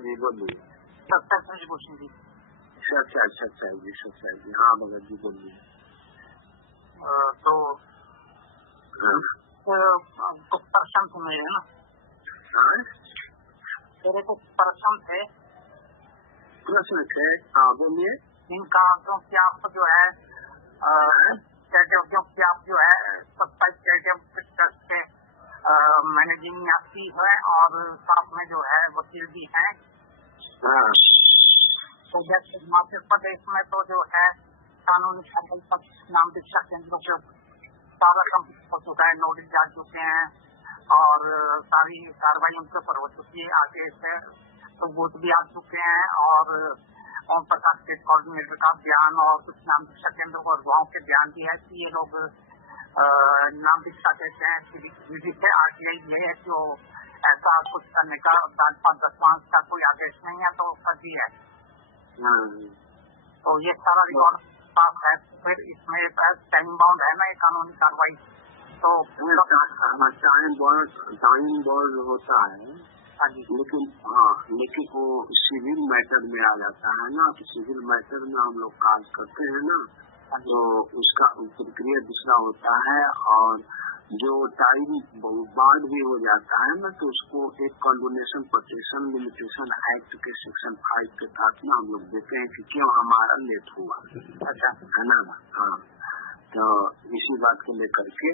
जी बोलिए। सत्याग्रह भूषण जी। अच्छा जी, हाँ भगत जी बोलिए। तो कुछ प्रश्न थे मेरे ना। मेरे कुछ प्रश्न थे। हाँ बोलिए। इनका क्योंकि आप जो है क्योंकि आप जो है 27 करके मैनेजिंग यात्री है और साथ में जो है वकील भी हैं। तो जैसे हिमाचल प्रदेश में तो जो है कानूनी नाम दीक्षा केंद्रों के सारा कंप्लीट हो चुका है, नोटिस जा चुके हैं और सारी कार्रवाई उनके ऊपर हो चुकी है। आगे से तो वोट भी आ चुके हैं और ओम प्रकाश के कोऑर्डिनेटर का बयान और कुछ नाम दीक्षा केंद्रों को अगुवाओं के बयान भी है कि ये लोग नाम दीक्षा कहते हैं विधि से। आरटीआई ये है कि वो ऐसा कुछ करने का 10 का कोई आदेश नहीं है तो फर्जी है। तो ये सारा रिकॉर्ड पास है, फिर इसमें टाइम बाउंड है ना ये कानूनी कार्रवाई। तो टाइम बाउंड होता है, लेकिन वो सिविल मैटर में आ जाता है ना। तो सिविल मैटर में हम लोग काम करते हैं ना, तो उसका प्रक्रिया दूसरा होता है। और जो टाइम बाउंड भी हो जाता है ना, तो उसको एक कॉन्डोनेशन प्रोटेक्शन लिमिटेशन एक्ट के सेक्शन 5 के तहत में हम लोग देते हैं कि क्यों हमारा लेट हुआ। अच्छा है ना। हाँ, तो इसी बात को लेकर के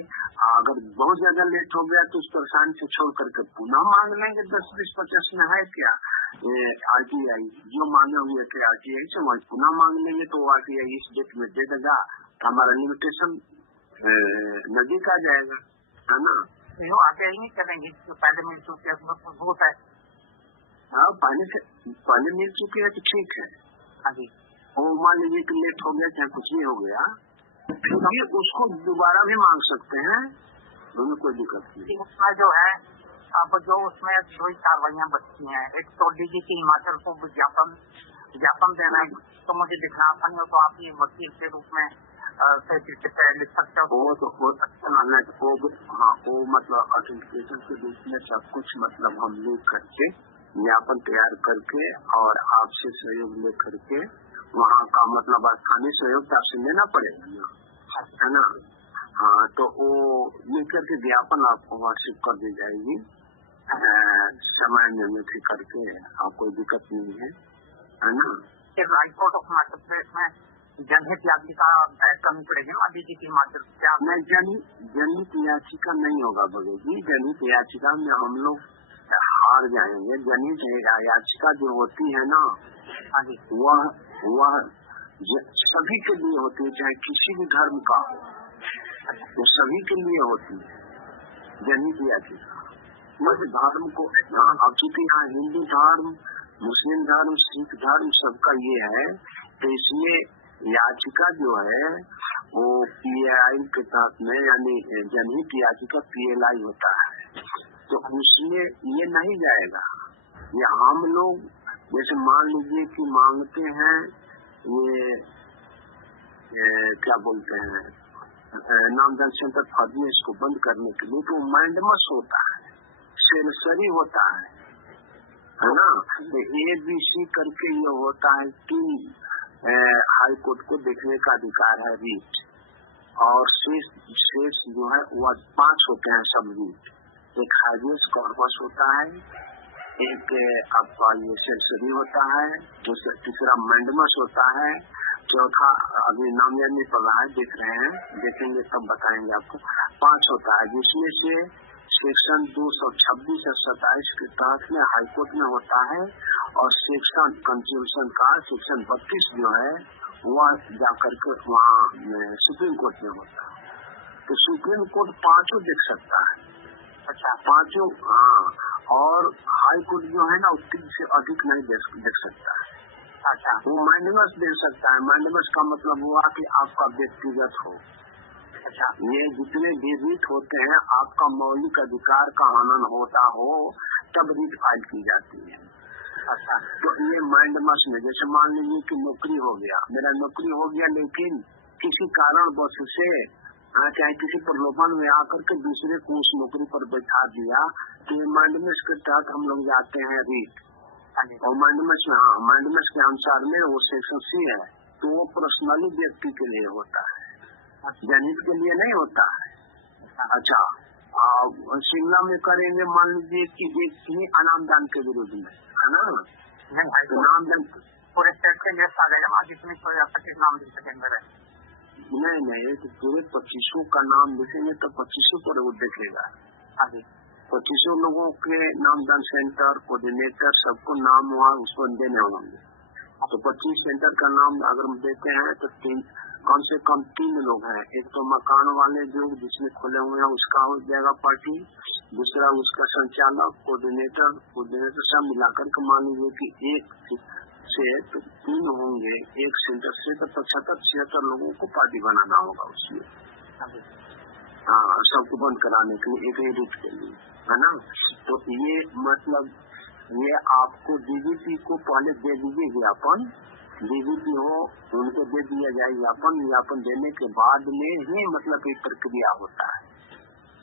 अगर बहुत ज्यादा लेट हो गया तो उस परेशानी से छोड़ करके पुनः मांग लेंगे। 10, 20, 50 में है क्या आरटीआई जो मांगे हुए थे आरटीआई से वही पुनः मांग लेंगे। तो आरटीआई इस डेट में दे देगा, हमारा लिमिटेशन नजदीक आ जाएगा, है ना। आरटीआई नहीं करेंगे तो पहले मिल चुके हैं बहुत है। हाँ, पहले मिल चुके हैं तो ठीक है। हाँ जी, वो मान लीजिए कि लेट हो गया चाहे कुछ भी हो गया, फिर उसको दोबारा भी मांग सकते हैं, दोनों कोई दिक्कत नहीं। उसमें जो है अब जो उसमें 2 कार्रवाइयाँ बचती हैं। एक तो डीजीपी हिमाचल को विज्ञापन देना है, तो मुझे दिखना था नहीं, तो आप ये वकील के रूप में लिख सकते हो। वो मतलब ऑथेंटिकेशन के रूप में सब कुछ मतलब हम लिख करके ज्ञापन तैयार करके और आपसे सहयोग ले करके वहाँ का मतलब स्थानीय सहयोग तो आपसे लेना पड़ेगा ना, है ना। हाँ, तो वो लिख करके ज्ञापन आपको व्हाट्सएप कर दी जाएगी समय निर्मित करके। आप कोई दिक्कत नहीं है ना। हाईकोर्ट ऑफ हिमाचल प्रदेश में जनहित याचिका दायर करनी पड़ेगी ना डीजीपी हिमाचल। नहीं, जनहित याचिका नहीं होगा भगत जी। जनहित याचिका में हम लोग हार जाएंगे। जनहित याचिका जो होती है ना, वह सभी के लिए होती है, चाहे किसी भी धर्म का हो, वो सभी के लिए होती है जनहित याचिका। उस धर्म को अब चूंकि यहाँ हिंदू धर्म, मुस्लिम धर्म, सिख धर्म सबका ये है, तो इसमें याचिका जो है वो पीएलआई के तहत में, यानी जनहित याचिका पीएलआई होता है, तो उसमें ये नहीं जाएगा। ये हम लोग जैसे मान लीजिए कि मांगते हैं ये क्या बोलते हैं नामदान सेंटर फर्जी को बंद करने के लिए, तो मैंडमस होता है, सेंसरी होता है ना। तो ABC करके ये होता है कि हाई कोर्ट को देखने का अधिकार है रीट, और शेष जो है वह 5 होते हैं सब रीट। एक हाईवेस कॉर्पस होता है, एक आपका ये सेंसरी होता है, तीसरा मैंडमस होता है, चौथा अभी नाम याद नहीं पड़ा है, देख रहे हैं, देखेंगे तब बताएंगे आपको। 5 होता है, जिसमें से सेक्शन 226 और 27 के तहत में हाईकोर्ट में होता है, और सेक्शन कंस्टिट्यूशन का सेक्शन 32 जो है वह जाकर के वहाँ सुप्रीम कोर्ट में होता है। तो सुप्रीम कोर्ट 5 देख सकता है। अच्छा, 5। हाँ, और हाई कोर्ट जो है ना 3 से अधिक नहीं देख सकता है। अच्छा, वो मैंडमस दे सकता है। मैंडमस का मतलब हुआ कि आपका व्यक्तिगत हो। अच्छा, ये जितने भी रीट होते हैं, आपका मौलिक अधिकार का हनन होता हो तब रीट फाइल की जाती है। अच्छा, तो ये मैंडमस में जैसे मान लीजिए कि नौकरी हो गया, मेरा नौकरी हो गया, लेकिन किसी कारणवश से चाहे किसी प्रलोभन में आकर के दूसरे को उस नौकरी पर बैठा दिया, तो ये मैंडमस के तहत हम लोग जाते हैं रीट। और मैंडेमस के अनुसार में वो सेक्शन सी है, तो वो पर्सनली व्यक्ति के लिए होता है, जनहित के लिए नहीं होता है। अच्छा, शिमला में करेंगे मान लीजिए कि एक ही अनामदान के विरुद्ध में, है ना? तो नामदान पूरे स्टेट के लिए आ जाएगा, जितने 25 नाम दे सकेंगे। नहीं, तो पूरे 25 का नाम लिखेंगे तो 25 पर वो देखेगा। 25 लोगों के नामदान सेंटर, कोऑर्डिनेटर, सबको नाम वहाँ उसको देने होंगे। तो 25 सेंटर का नाम अगर हम देते हैं तो कम से कम 3 लोग हैं। एक तो मकान वाले जो जिसमें खोले हुए हैं उसका हो जाएगा पार्टी, दूसरा उसका संचालक, कोऑर्डिनेटर सब मिलाकर के मान लीजिए कि एक से तो 3 होंगे, एक सेंटर से तो 75-76 लोगों को पार्टी बनाना होगा उसमें। हाँ, सबको बंद कराने के लिए, एक ही रूट के लिए, है ना? तो ये मतलब ये आपको डीजीपी को पहले दे दीजिए ज्ञापन, डीजीपी हो उनको दे दिया जाए ज्ञापन देने के बाद में ही मतलब ये प्रक्रिया होता है,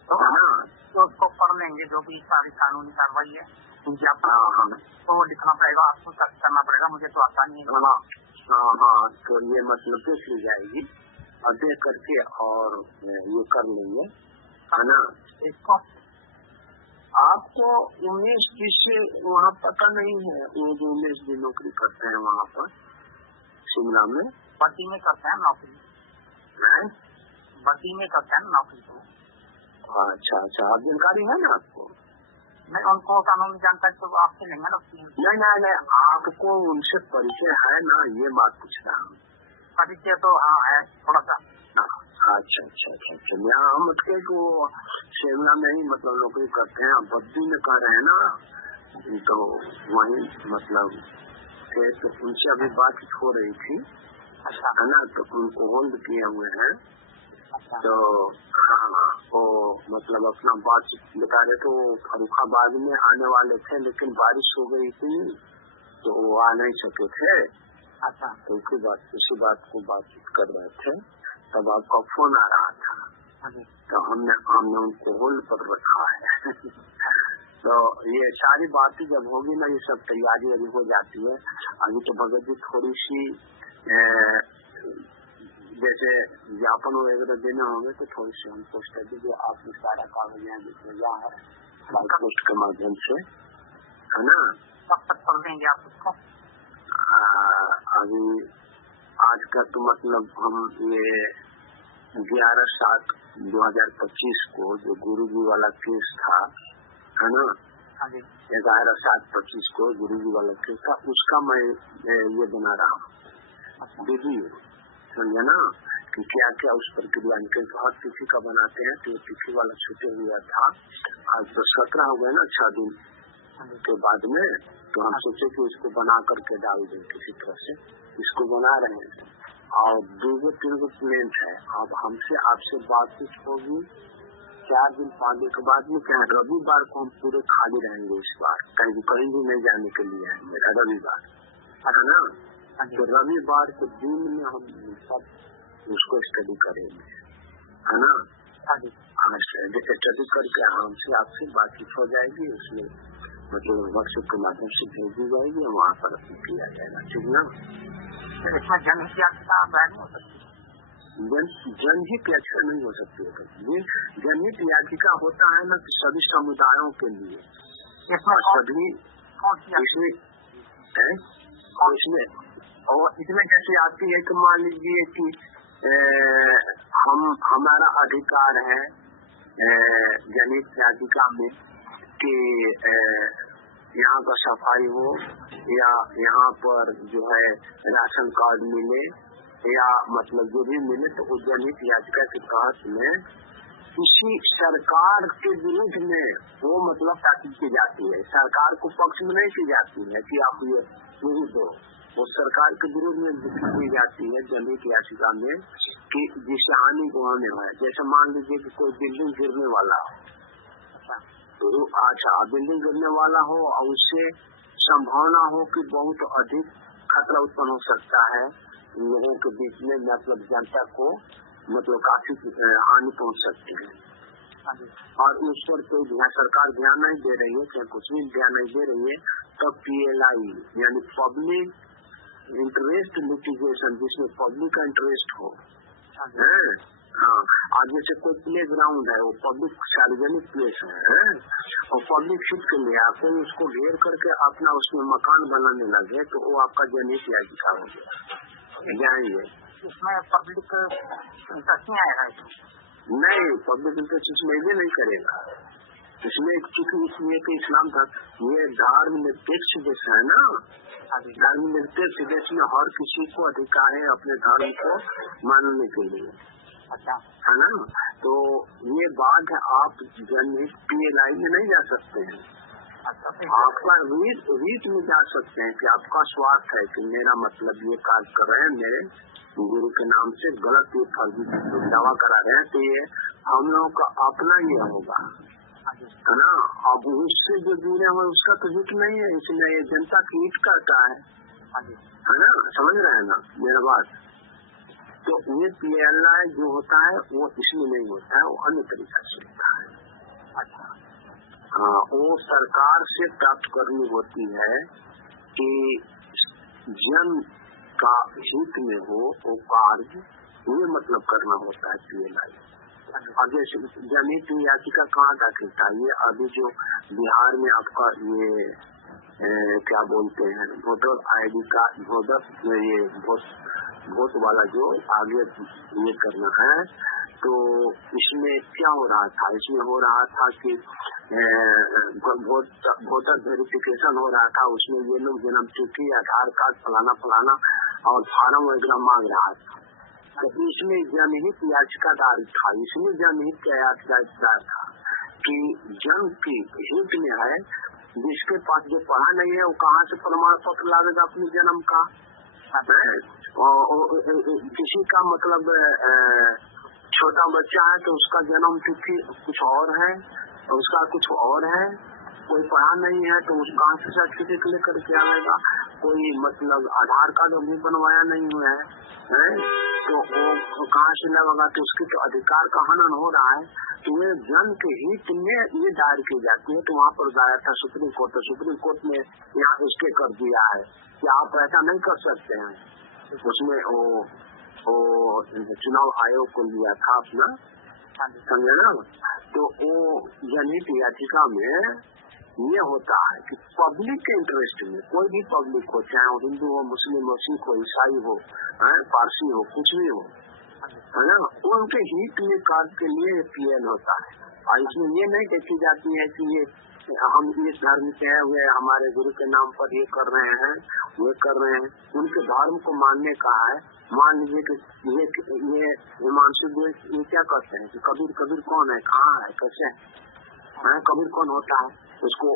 तो है ना? तो उसको पढ़ लेंगे जो भी सारी कानूनी कार्रवाई है, तो वो लिखना पड़ेगा, आपको करना पड़ेगा, मुझे तो आता नहीं है। हाँ, तो ये मतलब देख ली जाएगी और देख करके और ये कर लेंगे, है ना? इसको आपको 19-20 से वहाँ पता नहीं है, वो जो 19 दिन नौकरी करते हैं वहाँ पर शिमला में, बत्ती में करते हैं नौकरी, बत्ती में करते हैं नौकरी। अच्छा, जानकारी है ना आपको? नहीं, उनको कानूनी जानकारी तो आपसे लेंगे ना। नहीं, आपको उनसे परिचय है ना, ये बात पूछ रहा हूँ। परिचय तो हाँ है थोड़ा सा। अच्छा, यहाँ मतलब को शिमला में ही मतलब नौकरी करते हैं, बद्दी में कर रहे हैं ना, तो वही मतलब तो उनसे अभी बातचीत हो रही थी, है ना? तो उनको होल्ड किए हुए हैं, तो हाँ, वो मतलब अपना बातचीत बता रहे थे। वो फरुखाबाद में आने वाले थे, लेकिन बारिश हो गई थी तो वो आ नहीं सके थे। तो इसी बात को बातचीत कर रहे थे, तब आपका फोन आ रहा था, तो हमने उनको होल्ड पर रखा है। तो ये सारी बातें जब होगी ना, ये सब तैयारी अभी हो जाती है। अभी तो भगत जी थोड़ी सी जैसे ज्ञापन वगैरह देने होंगे तो थोड़ी सी हमको स्टडी जो आपने सारा कागज भेजा है पोस्ट के माध्यम से, है ना? कब तक कर देंगे आप उसको? अभी आज का तो मतलब हम ये 11/7/2025 को जो गुरुजी वाला केस था, है ना? 11/7/25 को गुरुजी वाला केस था, उसका मैं ये बना रहा हूँ वीडियो, समझे ना? कि क्या क्या उस प्रक्रिया के बहुत तिथि का बनाते हैं, तो तिथि वाला छूटे हुआ था। आज तो 17 हो गए ना, 6 दिन के बाद में, तो हम सोचे कि इसको बना करके डाल दें किसी तरह से, इसको बना रहे हैं। और 2-3 प्लेन है। अब हमसे आपसे बातचीत होगी 4 दिन 5 दिन के बाद में, क्या रविवार को हम पूरे खाली रहेंगे इस बार, कहीं भी नहीं जाने के लिए है मेरा रविवार, है ना? तो रविवार के दिन में हम सब उसको स्टडी करेंगे, है ना? स्टडी करके हमसे आपसे बातचीत हो जाएगी, उसमें मतलब व्हाट्सएप के माध्यम से भेज दी जाएगी, वहाँ पर किया जाएगा, ठीक ना? इसमें जनहित याचिका बैन हो सकती है? जनहित याचिका नहीं हो सकती है। जनहित याचिका होता है ना सभी समुदायों के लिए, सभी इसमें और इसमें कैसे आती है कि मान लीजिए कि हमारा अधिकार है जनहित याचिका में कि यहाँ का सफाई हो, या यहाँ पर जो है राशन कार्ड मिले, या मतलब जो भी मिले, तो वो जनहित याचिका के तहत में किसी सरकार के विरुद्ध में वो मतलब ताकीद की जाती है। सरकार को पक्ष में नहीं की जाती है कि आप ये विरुद्ध हो, वो सरकार के विरुद्ध में की जाती है जनहित याचिका में कि जिससे हानि को होने वाला है। जैसे मान लीजिए कि कोई बिल्डिंग गिरने वाला हो, तो अच्छा बिल्डिंग गिरने वाला हो और उससे संभावना हो कि बहुत अधिक खतरा उत्पन्न हो सकता है लोगों के बीच में, मतलब जनता को मतलब काफी हानि पहुंच सकती है, और उस पर कोई सरकार ध्यान नहीं दे रही है, चाहे कुछ भी ध्यान नहीं दे रही है, तब PLI यानी पब्लिक इंटरेस्ट लिटिगेशन, जिसमें पब्लिक का इंटरेस्ट हो, हाँ, आज जैसे कोई प्ले ग्राउंड है, वो पब्लिक सार्वजनिक प्लेस है, और पब्लिक हित के लिए कोई उसको घेर करके अपना उसमें मकान बनाने लगे, तो वो आपका जनहित याचिका हो गया। जाएंगे इसमें पब्लिक इंटरेस्ट नहीं आएगा? नहीं, पब्लिक इंटरेस्ट इसमें ये नहीं करेगा। इसमें चूंकि इसमें कि इस्लाम था, ये धर्मनिरपेक्ष देश है ना, धर्मनिरपेक्ष देश में हर किसी को अधिकार है अपने धर्म को मानने के लिए, है ना। तो ये बात है, आप जनहित PLI में नहीं जा सकते हैं। आपका रीत में जा सकते हैं कि आपका स्वार्थ है कि मेरा मतलब ये कार्य कर रहे हैं, मेरे गुरु के नाम से गलत ये फर्जी दावा करा रहे हैं, तो ये हम लोगों का अपना ये होगा, है ना। अब उससे जो जुड़े हुए उसका तो हित नहीं है, इसलिए ये जनता की हित करता है ना, समझ रहे हैं ना मेरा बात। तो ये PLI जो होता है वो इसमें नहीं होता है, वो अन्य तरीका से होता है। हाँ, वो सरकार से प्राप्त करनी होती है कि जन का हित में हो वो कार्य, ये मतलब करना होता है PLI। अब जैसे जनहित याचिका कहाँ दाखिल था, ये अभी जो बिहार में आपका ये क्या बोलते हैं वोटर ID का वोट वाला जो आगे ये करना है, तो इसमें क्या हो रहा था, इसमें हो रहा था कि वोटर वेरिफिकेशन हो रहा था, उसमें ये लोग जन्म तिथि, आधार कार्ड, फलाना फलाना और फार्म वगैरह मांग रहा था। तो इसमें जनहित याचिका दायर था, इसमें जनहित याचिका दायर था कि जन की हित में है, जिसके पास जो पढ़ा नहीं है वो कहाँ से प्रमाण पत्र लाएगा अपने जन्म का, किसी का मतलब छोटा बच्चा है तो उसका जन्म तिथि कुछ और है और उसका कुछ और है, कोई पढ़ा नहीं है तो उस कहाँ से सर्टिफिकेट लेकर के आएगा, कोई मतलब आधार कार्ड भी बनवाया नहीं हुआ है, तो वो कहाँ से लगेगा, तो उसके तो अधिकार का हनन हो रहा है। तो ये जन के हित में ये दायर की जाती है, तो वहाँ पर दायर था सुप्रीम कोर्ट, तो सुप्रीम कोर्ट ने यहाँ उसके कर दिया है कि आप ऐसा नहीं कर सकते हैं। उसमें वो चुनाव आयोग को लिया था अपना, समझे ना। तो वो जनहित याचिका में ये होता है कि पब्लिक के इंटरेस्ट में, कोई भी पब्लिक हो, चाहे वो हिंदू हो, मुस्लिम हो, सिख हो, ईसाई हो, पारसी हो, कुछ भी हो, है ना, उनके हित में कार्य के लिए PL होता है। और इसमें ये नहीं देखी जाती है कि ये हम इस धर्म के हुए हमारे गुरु के नाम पर ये कर रहे हैं, ये कर रहे हैं, उनके धर्म को मानने का है। मान लीजिए कि ये हिमांशु ये क्या करते हैं कि कबीर कौन है, कहाँ है, कैसे है, कबीर कौन होता है, उसको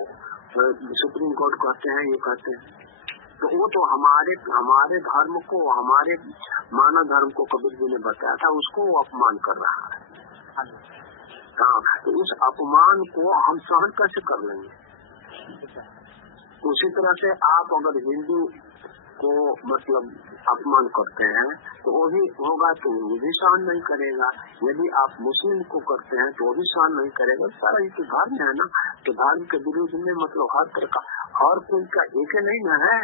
सुप्रीम कोर्ट कहते हैं, ये कहते हैं। तो वो तो हमारे धर्म को, हमारे मानव धर्म को कबीर जी ने बताया था, उसको वो अपमान कर रहा है। हाँ, तो उस अपमान को हम सहन कैसे कर लेंगे। उसी तरह से आप अगर हिंदू को मतलब अपमान करते हैं तो वो भी होगा, तो वो भी सहन नहीं करेगा। यदि आप मुस्लिम को करते हैं तो वो भी सहन नहीं करेगा। सारा ये तो धर्म है ना, तो धर्म के विरुद्ध में मतलब हर तरह का, और कोई का एक नहीं न है,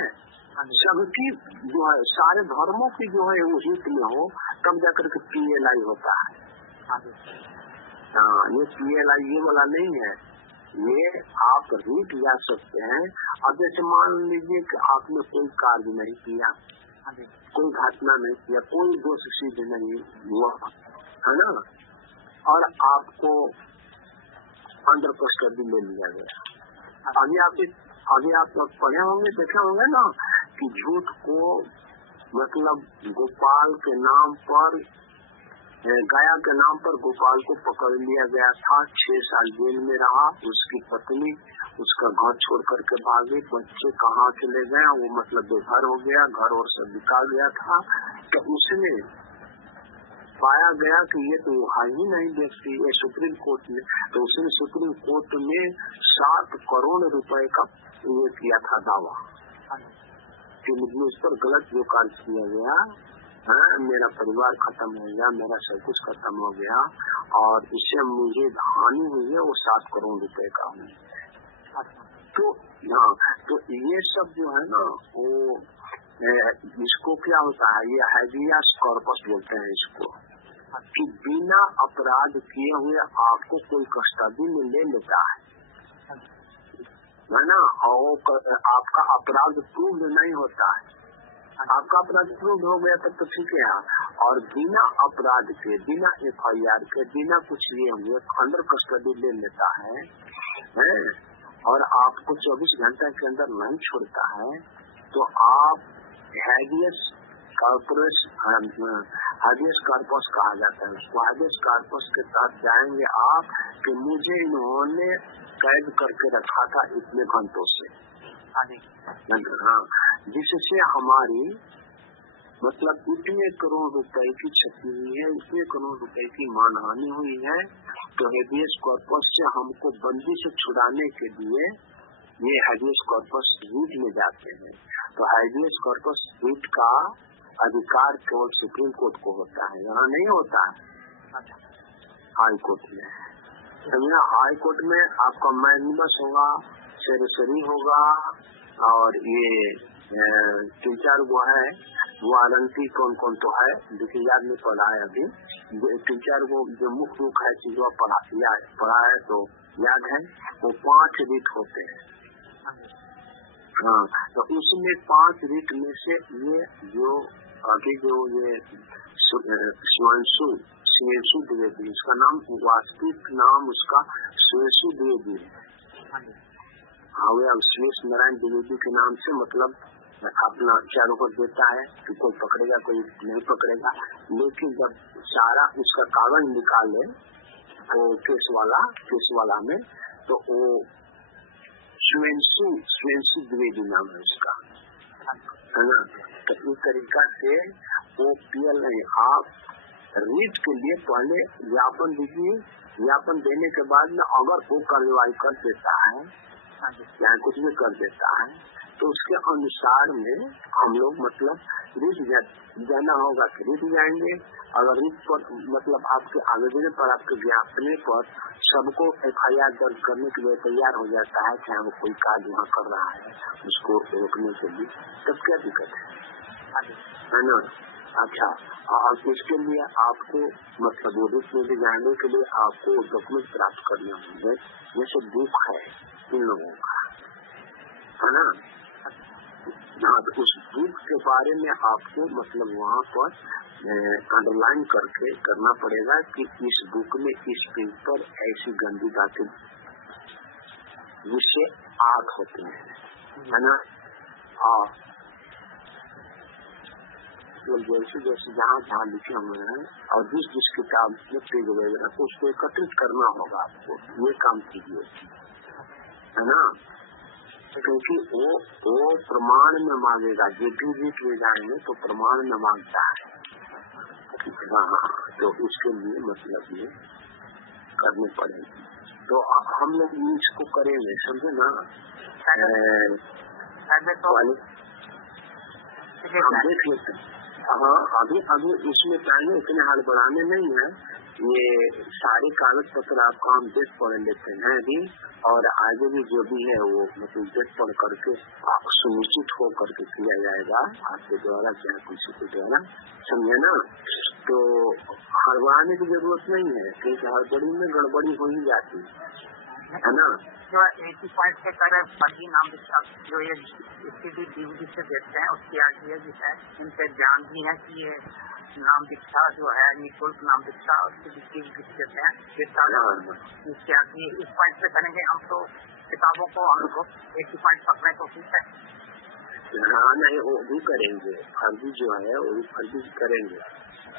सबकी जो है सारे धर्मों की जो है वो हित में हो, तब जाकर के PLI होता है। हाँ, ये PLI ये वाला नहीं है, ये आप रूट जा सकते हैं। अब जैसे मान लीजिए कि आपने कोई कार्य नहीं किया, कोई घटना नहीं किया, कोई दोष सिद्ध नहीं हुआ, है ना, और आपको अंडर कस्टडी ले लिया गया। अभी आप पढ़े होंगे, देखे होंगे ना कि झूठ को मतलब गोपाल के नाम पर, गया के नाम पर गोपाल को पकड़ लिया गया था, 6 साल जेल में रहा। उसकी पत्नी उसका घर छोड़ करके भागी, बच्चे कहाँ चले गए, वो मतलब बेघर हो गया, घर और सब बिका गया था। तो उसने पाया गया कि ये तो है ही नहीं व्यक्ति, ये सुप्रीम कोर्ट में, तो उसने सुप्रीम कोर्ट में 7 करोड़ रुपए का ये किया था दावा कि मुझे इस पर गलत जो कार्य किया गया मेरा परिवार खत्म हो गया, मेरा सब कुछ खत्म हो गया और इससे मुझे हानि हुई है वो 7 करोड़ रुपए का है। तो तो ये सब जो है ना वो इसको क्या होता है, ये हैबियस कॉर्पस बोलते हैं इसको, कि बिना अपराध किए हुए आपको कोई कस्टडी में ले लेता है ना, और आपका अपराध प्रूव नहीं होता है। आपका अपराध प्रूव हो गया तब तो ठीक है, और बिना अपराध के, बिना FIR के, बिना कुछ लिए हुए अंडर कस्टडी ले लेता है और आपको 24 घंटे के अंदर नहीं छोड़ता है, तो आप हैबियस कॉर्पस कहा जाता है उसको। हैबियस कॉर्पस के साथ जाएंगे आप कि मुझे इन्होंने कैद करके रखा था इतने घंटों से, जिससे हमारी मतलब इतने करोड़ रुपए की क्षति हुई है, इतने करोड़ रुपए की मानहानि हुई है। तो हैबियस कॉर्पस से हमको बंदी से छुड़ाने के लिए ये हैबियस कॉर्पस रूट में जाते हैं। तो हैबियस कॉर्पस रूट का अधिकार केवल सुप्रीम कोर्ट को होता है, यहाँ नहीं होता है हाई कोर्ट में। समझा, हाई कोर्ट में आपका मैनिबस होगा, सेरेसरी होगा, और ये 3-4 वो है, वारंटी कौन कौन तो है देखिए, याद नहीं पड़ा है अभी, 3-4 वो जो मुख्य मुख्य है चीजों पढ़ा है तो याद है, वो 5 रीट होते हैं। तो उसमें 5 रीट में से ये जो अभी जो ये सुवेंशु द्विवेदी, इसका नाम वास्तविक नाम उसका सुवेंशु द्विवेदी है। हाँ, वे सुरेश नारायण द्विवेदी के नाम से मतलब अपना चारों पर देता है कि कोई पकड़ेगा कोई नहीं पकड़ेगा, लेकिन जब सारा उसका कागज निकाले वो केस वाला में, तो वो सुवेंशु द्विवेदी नाम है उसका, है ना। तो इस तरीका से वो PL नहीं, आप रीट के लिए पहले ज्ञापन दीजिए, ज्ञापन देने के बाद में अगर वो कार्रवाई कर देता है या कुछ भी कर देता है, तो उसके अनुसार में हम लोग मतलब रीट जाना होगा कि रीट जाएंगे। अगर रीट पर मतलब आपके आवेदन पर, आपके ज्ञापन पर सबको FIR दर्ज करने के लिए तैयार हो जाता है कि हम कोई कार्य वहाँ कर रहा है उसको रोकने के लिए, तब क्या दिक्कत है ना। अच्छा, और इसके लिए आपको मतलब रीट में जाने के लिए आपको डॉक्यूमेंट प्राप्त करने होंगे, जैसे बुक है इन लोगों का, है ना। हाँ, तो उस बुक के बारे में आपको मतलब वहाँ पर अंडरलाइन करके करना पड़ेगा कि इस बुक में इस पेज पर ऐसी गंदी बातें विषय आग होते हैं, है ना। जैसे जहाँ लिखे हुए हैं और जिस किताब में पेज वगैरह को उसको एकत्रित करना होगा आपको, ये काम कीजिए, है ना। क्योंकि वो प्रमाण में मांगेगा, जो भी रीट ले जाएंगे तो प्रमाण में मांगता है। हाँ, तो उसके लिए मतलब ये करने पड़ेगी। तो हम लोग इसको करेंगे, समझे ना। हम देख लेते हैं। हाँ, अभी इसमें चाहिए इतने हाल बढ़ाने नहीं है, ये सारे कागज पत्र आपको हम देख पढ़ लेते हैं अभी, और आगे भी जो भी है वो मतलब देख पढ़ करके आप सुनिश्चित हो करके किया जाएगा आपके द्वारा, चाहे किसी के द्वारा, समझे ना। तो हड़बड़ाने की जरूरत नहीं है, क्योंकि हड़बड़ी में गड़बड़ी हो ही जाती है ना। जो 80 के तरह फर्जी नाम जो ये DVD से देखते हैं, उसकी आगे जो है इनसे ध्यान भी है कि ये नाम दीक्षा जो है निःशुल्क नाम दीक्षा उसकी देते हैं। इसके आगे इस पॉइंट पे करेंगे हम, तो किताबों को हम लोग 80 पकड़ने को ठीक है। हाँ, नहीं वो भी करेंगे, फर्जी जो है वो भी फर्जी करेंगे,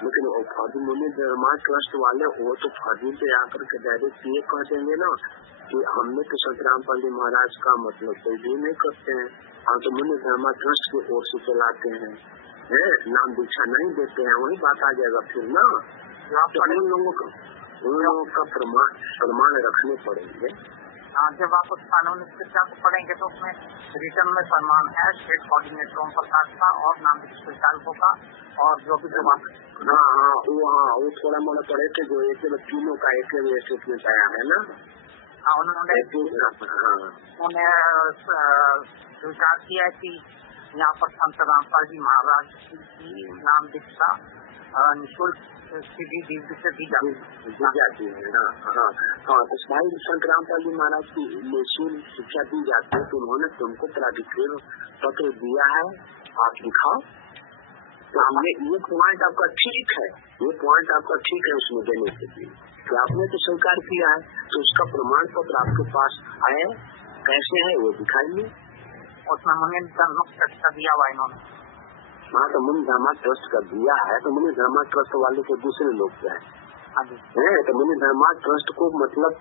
लेकिन वो फर्जी मुनि धर्मा ट्रस्ट वाले वो तो फर्जी पे आकर के डायरेक्ट ये कह देंगे ना कि हमने तो संतराम पांडे महाराज का मतलब कोई भी नहीं करते हैं, हम तो मुनि धर्मा ट्रस्ट की ओर से चलाते हैं, नाम दीक्षा नहीं देते हैं, वही बात आ जाएगा फिर ना। तो उन लोगों का प्रमाण रखने पड़ेंगे, जब आप उस कानूनी शिक्षा को पढ़ेंगे तो उसमें रिटर्न में फरमान है स्टेट कोऑर्डिनेटर ओम प्रकाश का और नामित परिचालकों का और जो भी वो थोड़ा मोड़ा पढ़े थे जो एक तीनों का एक स्टेटमेंट आया है ना। उन्होंने स्वीकार किया कि यहाँ पर संत रामपाल जी महाराज की नाम दीक्षा निःशुल्क सीधी दीदी से दी जाती है। हाँ तो भाई संत रामपाल जी महाराज की निःशुल्क शिक्षा दी जाती है तो उन्होंने तुमको प्राधिकृत पत्र दिया है, आप दिखाओ। तो हमने ये पॉइंट आपका ठीक है, ये पॉइंट आपका ठीक है उसमें देने के लिए कि आपने तो स्वीकार किया है, तो उसका प्रमाण पत्र आपके पास आए कैसे है वो दिखाइए। उसमें मुनि धर्म ट्रस्ट का दिया हुआ इन्होंने। हाँ तो मुनि धर्मा ट्रस्ट का दिया है, तो मुनि धर्मा ट्रस्ट वाले तो दूसरे लोग क्या है तो मुनि धर्मा ट्रस्ट को मतलब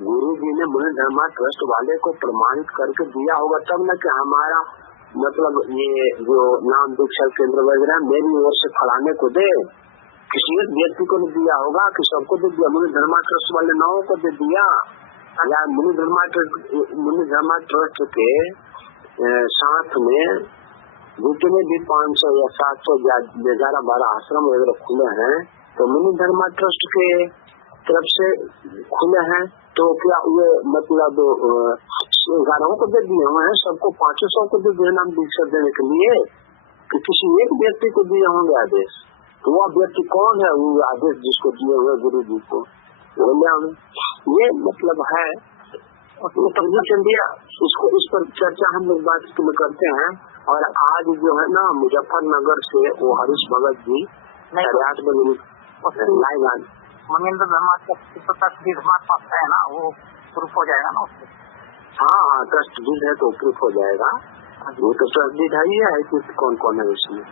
गुरु जी ने मुनि धर्मा ट्रस्ट वाले को प्रमाणित करके दिया होगा तब न कि हमारा मतलब ये जो नाम दीक्षा केंद्र वगैरह मेरी ओर से फलाने को दे, किसी एक व्यक्ति को नहीं दिया होगा कि सबको दे दिया। मुनि धर्मा ट्रस्ट वाले 9 को दे दिया या मुनि धर्मा ट्रस्ट के साथ में जितने भी 500 या 700 या 11-12 आश्रम वगैरह खुले हैं तो मुनि धर्मा ट्रस्ट के तरफ से खुले हैं, तो क्या ये मतलब 11 को दे दिए हुए हैं, सबको 500 को दे दिए नाम दीक्षा देने के लिए कि किसी एक व्यक्ति को दिए होंगे आदेश। तो वह व्यक्ति कौन है? वो आदेश जिसको दिए हुए गुरु जी को ये मतलब है चंदिया। इसको इस पर चर्चा हम लोग बात करते हैं। और आज जो है ना मुजफ्फरनगर से वो हरीश भगत जी 8 बजे लाइव महेंद्र धर्मा है ना, वो प्रूफ हो जाएगा ना उससे। हाँ ट्रस्ट डीड है तो प्रूफ हो जाएगा। वो तो ट्रस्ट डीड है ही है कि कौन कौन है उसमें।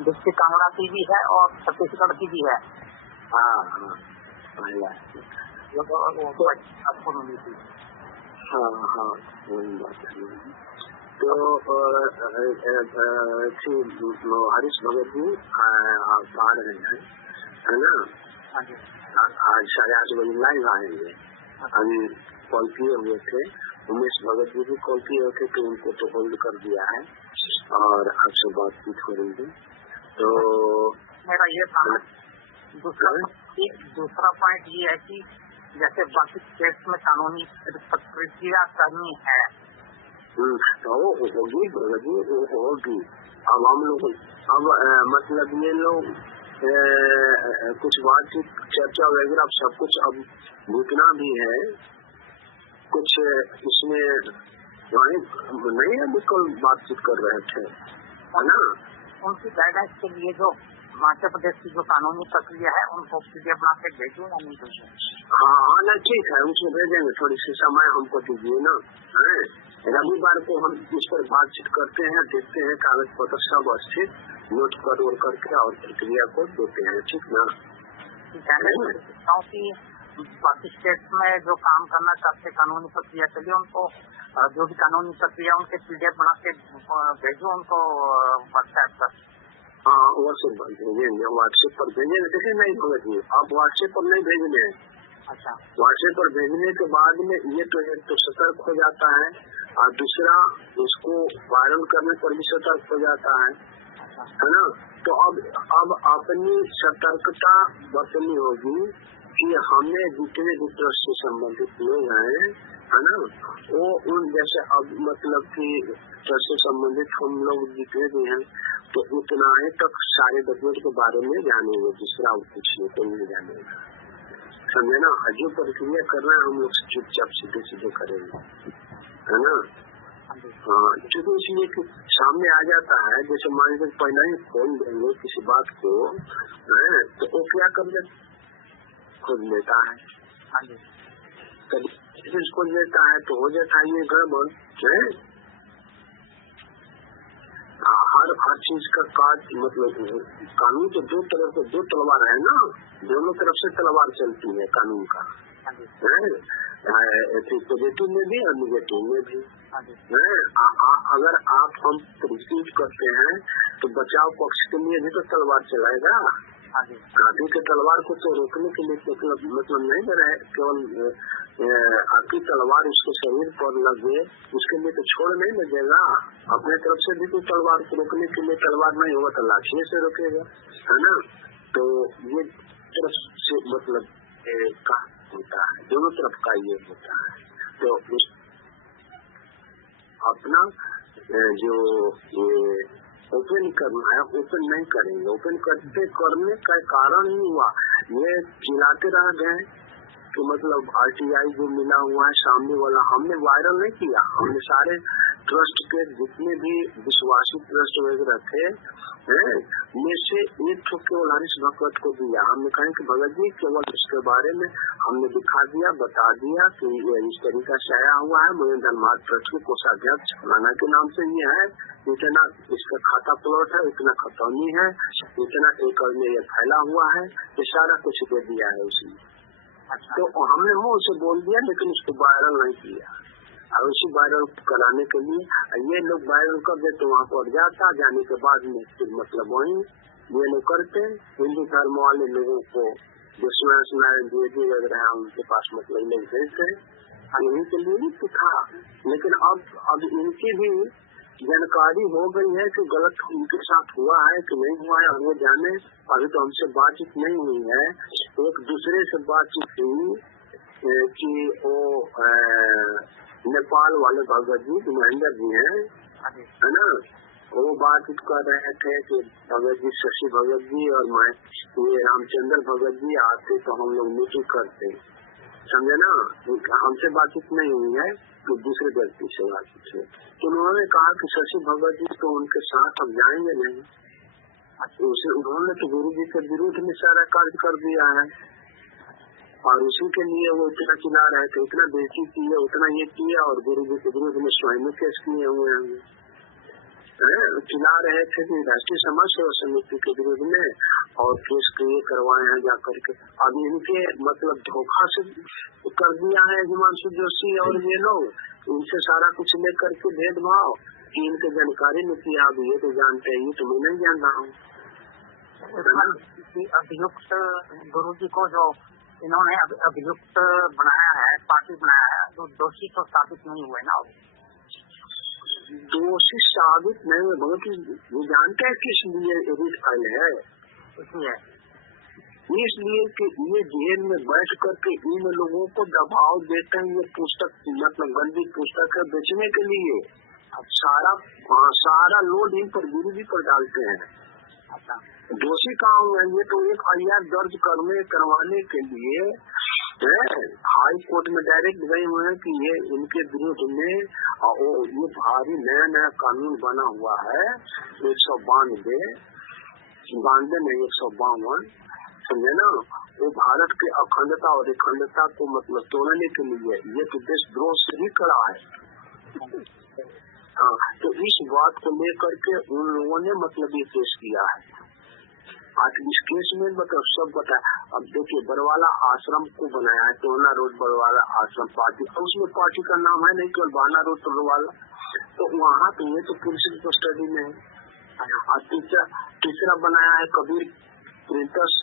डिस्ट्रिक्ट कांगड़ा की भी है और छत्तीसगढ़ की भी है। हाँ आपको मिली थी। हाँ वही बात है। तो हरीश भगत जी आ रहे हैं है ना, आज 8:30 बजे लाइव आएंगे। अभी कॉल किए हुए थे, उमेश भगत जी भी कॉल किए हुए थे तो उनको तो होल्ड कर दिया है और आपसे बातचीत हो रही है। तो मेरा ये था दूसरा पॉइंट ये है कि जैसे बाकी स्टेट में कानूनी प्रक्रिया करनी है तो होगी। अब हम लोग मतलब ये लोग कुछ बातचीत चर्चा वगैरह सब कुछ अब जितना भी है कुछ इसमें नहीं है, बिल्कुल बातचीत कर रहे थे है ना। उनकी गाइडेंस के लिए जो हिमाचल प्रदेश की जो कानूनी प्रक्रिया है उनको पीडीएफ बना के भेजूँ या नहीं भेजूँ? हाँ ना ठीक है, उनको भेजेंगे, थोड़ी सी समय हमको दीजिए ना। रविवार को हम इस पर बातचीत करते हैं, देखते हैं कागज पत्र सब स्थित नोट कर करके और प्रक्रिया को देते हैं, ठीक ना। क्योंकि बाकी स्टेट में जो काम करना चाहते कानूनी प्रक्रिया के लिए उनको जो भी कानूनी प्रक्रिया उनके पीडीएफ बना के भेजो उनको व्हाट्सएप पर। हाँ व्हाट्सएप पर भेजेंगे, व्हाट्सएप पर भेजेंगे। देखिए नहीं भेजिए, आप व्हाट्सएप पर नहीं भेजने हैं। अच्छा, व्हाट्सएप पर भेजने के बाद में ये तो एक तो सतर्क हो जाता है और दूसरा उसको वायरल करने पर भी सतर्क हो जाता है ना। तो अब अपनी सतर्कता बरतनी होगी कि हमें जितने भी ट्रस्ट से संबंधित लोग हैं है ना, वो उन जैसे अब मतलब कि ट्रस्ट से संबंधित हम लोग जितने भी हैं तो उतना ही तक सारे डॉक्यूमेंट के बारे में जानेंगे, दूसरा कुछ नहीं जानेगा, समझे ना। जो प्रक्रिया करना है हम लोग चुपचाप सीधे करेंगे है ना। हाँ क्योंकि इसलिए कि सामने आ जाता है, जैसे मान लीजिए पहले ही फोन देंगे किसी बात को है तो वो क्या कर लेता खोज लेता है, कभी खोज लेता है तो हो जाता है ये गड़बड़ है। हर चीज का काज मतलब कानून तो दो तलवार है ना, दोनों तरफ से तलवार चलती है कानून का है, पॉजिटिव में भी और निगेटिव में भी है। अगर आप हम रिसीव करते हैं तो बचाव पक्ष के लिए भी तो तलवार चलाएगा हाथी के तलवार को तो रोकने के लिए मतलब नहीं दे रहे, केवल आपकी तलवार उसके शरीर पर लगे उसके लिए तो छोड़ नहीं लगेगा। अपने तरफ से भी कोई तलवार को रोकने के लिए तलवार नहीं होगा तो लाठी से रोकेगा, है ना। तो ये तरफ से मतलब का होता है, दोनों तरफ का ये होता है। तो अपना जो ये ओपन करना है ओपन नहीं करेंगे। ओपन करने का कारण ही हुआ ये चिल्लाते रह गए कि मतलब RTI जो मिला हुआ है सामने वाला, हमने वायरल नहीं किया। हमने सारे ट्रस्ट के जितने भी विश्वासी ट्रस्ट वगैरह थे में से एक ठो केवल हरीश भगवत को दिया। हमने कहा कि भगत जी केवल उसके बारे में हमने दिखा दिया, बता दिया कि ये इस तरीका से आया हुआ है। मुझे धनबाद ट्रस्ट के कोषाध्यक्ष फलाना के नाम से ये है, इतना इसका खाता प्लॉट है, इतना खतौनी है, इतना एकड़ में ये फैला हुआ है, ये सारा कुछ दे दिया है उसने। तो हमने मुंह से बोल दिया लेकिन उसको वायरल नहीं किया। और उसी वायरल कराने के लिए ये लोग वायरल कर देते, वहाँ पर जाता, जाने के बाद में फिर मतलब वही ये लोग करते। हिंदू धर्म वाले लोगों को जो सुनाए जी वगैरह उनके पास मतलब लोग भेजते इन्हीं के लिए तो था। लेकिन अब इनकी भी जानकारी हो गई है कि गलत उनके साथ हुआ है कि नहीं हुआ है, और वो जाने। अभी तो हमसे बातचीत नहीं हुई है, एक दूसरे से बातचीत हुई कि वो नेपाल वाले भगत जी महेंद्र जी हैं, है ना, वो बातचीत कर रहे थे कि भगत जी शशि भगत जी और मैं ये रामचंद्र भगत जी आते तो हम लोग मीटिंग करते, समझे ना। हमसे बातचीत नहीं हुई है तो दूसरे व्यक्ति से बातचीत हुई। तो उन्होंने कहा कि शशि भगत जी तो उनके साथ हम जाएंगे नहीं। उन्होंने तो गुरु जी के विरुद्ध में सारा कार्य कर दिया है और उसी के लिए वो इतना चिल्ला रहे थे, इतना बेइज्जती की है, उतना ये किया, और गुरु जी के विरुद्ध में स्वयं केस किए हुए हैं। चिल्ला रहे थे कि राष्ट्रीय समाज सेवा समिति के विरुद्ध में और केस क्रिए करवाए हैं जाकर के। अब इनके मतलब धोखा से कर दिया है हिमांशु जोशी और ये लोग, इनसे सारा कुछ लेकर के भेदभाव की इनके जानकारी में किया। अब ये तो जानते हैं, ये तो मैं नहीं जान रहा हूँ। अभियुक्त गुरु जी को जो इन्होंने अभियुक्त बनाया है, पार्टी बनाया है, तो दोषी तो साबित नहीं हुए ना। दोषी साबित नहीं हुए बहुत ही जानते हैं किस लिए रिट फाइल है, इसलिए कि ये जेल में बैठ करके इन लोगों को दबाव देते हैं। ये पुस्तक मतलब गंदी पुस्तक है बेचने के लिए, सारा लोड इन पर गुरु जी पर डालते हैं। दोषी काम है ये तो एक FIR दर्ज करवाने के लिए हाई कोर्ट में डायरेक्ट गए हुए हैं कि ये इनके विरुद्ध में ये भारी नया कानून बना हुआ है 192 नहीं 152, समझे ना। वो भारत के अखंडता और अखंडता को मतलब तोड़ने के लिए ये तो देशद्रोह से भी कड़ा है। हाँ, तो इस बात को लेकर के उन लोगों ने मतलब ये केस किया है। आज इस केस में मतलब सब बताया। अब देखिए बरवाला आश्रम को बनाया है, टोना रोड बरवाला आश्रम पार्टी, तो उसमें पार्टी का नाम है नहीं केवल बाना रोड बरवाला। तो वहाँ तो ये तो पुलिस कस्टडी में है। तीसरा बनाया है Kabir printers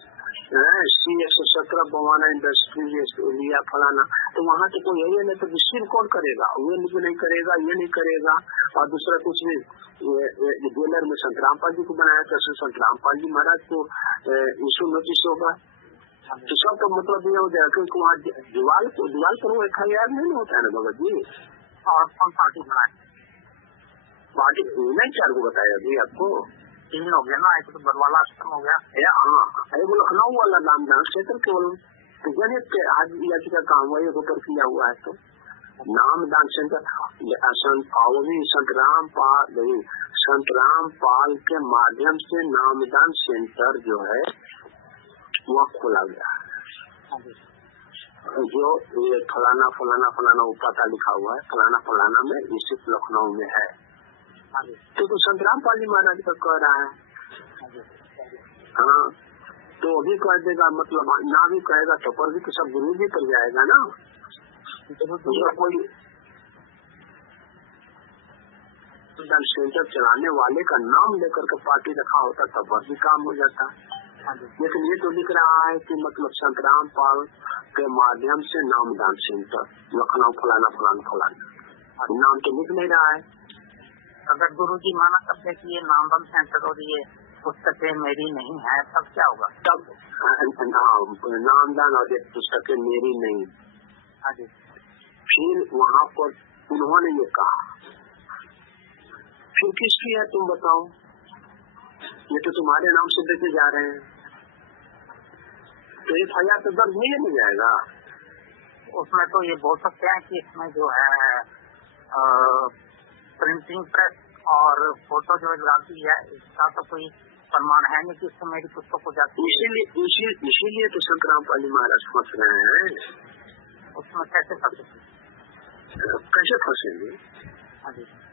C117 Bawana industries लिया फलाना, तो वहाँ तो कोई है नहीं, तो रिसीव कौन करेगा, ये नहीं करेगा, ये नहीं करेगा। और दूसरा कुछ भी जेलर में संत रामपाल जी को बनाया था, संत रामपाल जी महाराज को इशू नोटिस होगा, तो सब तो मतलब ये हो जाएगा क्योंकि वहाँ दीवार पर वो FIR नहीं होता है ना भगत जी। और कौन पार्टी बनाए, पार्टी नहीं 4 को बताया अभी आपको, 3 हो गया ना, एक तो बरवाला आश्रम हो गया। हाँ, वो लखनऊ वाला नामदान क्षेत्र केवल जनहित याचिका काम हुआ ये ऊपर किया हुआ है। तो नामदान सेंटर संत रामपाल के माध्यम से नामदान सेंटर जो है वह खोला गया है, जो ये फलाना फलाना फलाना वो पता लिखा हुआ है, फलाना में स्थित लखनऊ में है। तो संत रामपाल जी महाराज का कह रहा है। हाँ, तो अभी कह देगा मतलब ना भी कहेगा तो पर भी तो सब गुरु जी पर जाएगा ना। कोई सेंटर चलाने वाले का नाम लेकर के पार्टी रखा होता तब भी काम हो जाता। लेकिन ये तो लिख रहा है कि मतलब संत रामपाल के माध्यम से नामदान सेंटर लखनऊ फलाना फलाना फलाना, नाम तो लिख नहीं रहा है। अगर गुरुजी माना करते कि ये नामदान सेंटर और ये पुस्तकें मेरी नहीं है तब क्या होगा? तब नामदान और ये पुस्तकें मेरी नहीं। फिर वहाँ पर उन्होंने ये कहा, फिर किसकी है तुम बताओ? ये तो तुम्हारे नाम से देखे जा रहे हैं, तो FIR तो दर्ज नहीं जाएगा। उसमें तो ये बोल सकते हैं कि इसमें जो है प्रिंटिंग प्रेस और फोटो जो ग्राफी है इसका तो कोई प्रमाण है नहीं कि इससे मेरी पुस्तक हो जाती है। इसीलिए तो संत रामपाल महाराज फंस रहे हैं। उसमें कैसे फंसेंगे?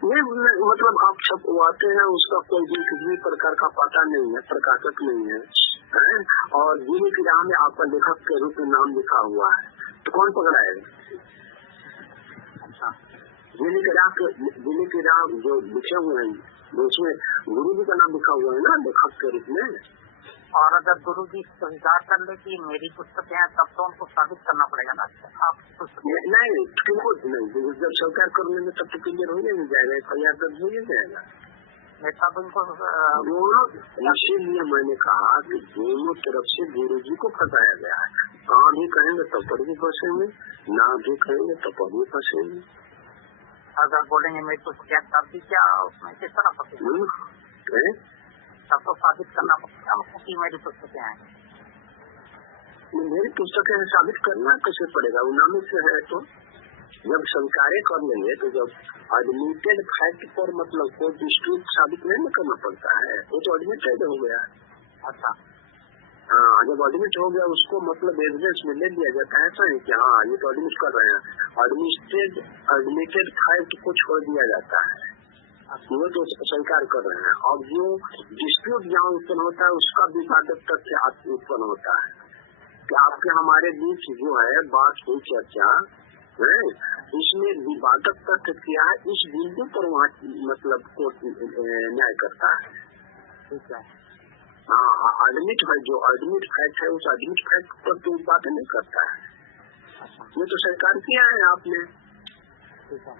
ये मतलब आप छपवाते हैं, उसका कोई भी किसी प्रकार का पता नहीं है, प्रकाशक नहीं है, और जिले की राह में आपका लेखक के रूप में नाम लिखा हुआ है, तो कौन पकड़ाएगा? अच्छा, जिले के राह जो लिखे हुए हैं उसमें गुरु जी का नाम लिखा हुआ है ना लेखक के रूप में। और अगर गुरु जी स्वीकार कर ले कि मेरी पुस्तकें हैं तब तो उनको साबित करना पड़ेगा ना। आप नहीं, जब स्वीकार कर लेंगे तब तो क्लियर हो जाएगा, FIR दर्ज हो जाएगा। तब उनको इसीलिए मैंने कहा कि दोनों तरफ से गुरु जी को फंसाया गया है। हाँ भी कहेंगे तब पर भी फंसेंगे, ना भी कहेंगे तब पर भी फंसेंगे। अगर बोलेंगे मेरी पुस्तकें तब भी क्या उसमें किस तरह फंसेंगे? तब तो साबित करना पड़ेगा कि मेरी पुस्तकें हैं। मेरी पुस्तकें साबित करना कैसे पड़ेगा? वो नामित से है तो जब स्वीकार कर लेंगे तो जब एडमिटेड फैक्ट पर मतलब कोई डिस्प्यूट साबित नहीं करना पड़ता है, वो तो एडमिटेड हो गया। अच्छा, हाँ, जब एडमिट हो गया उसको मतलब एविडेंस में ले लिया जाता है, ऐसा नहीं कि हाँ ये तो एडमिट कर रहे हैं, एडमिटेड फैक्ट को छोड़ दिया जाता है, वो तो स्वीकार कर रहे हैं। और जो डिस्प्यूट जहाँ उत्पन्न होता है उसका विवादक तथ्य उत्पन्न होता है कि आपके हमारे बीच जो है बात हुई चर्चा है, इसमें विवादक तथ्य क्या है, इस बिंदु पर वहाँ मतलब कोर्ट न्याय करता है। ठीक है। हाँ, एडमिट है, जो एडमिट फैक्ट है उस एडमिट फैक्ट पर तो बातें नहीं करता है। ये तो स्वीकार किया है आपने। ठीक है,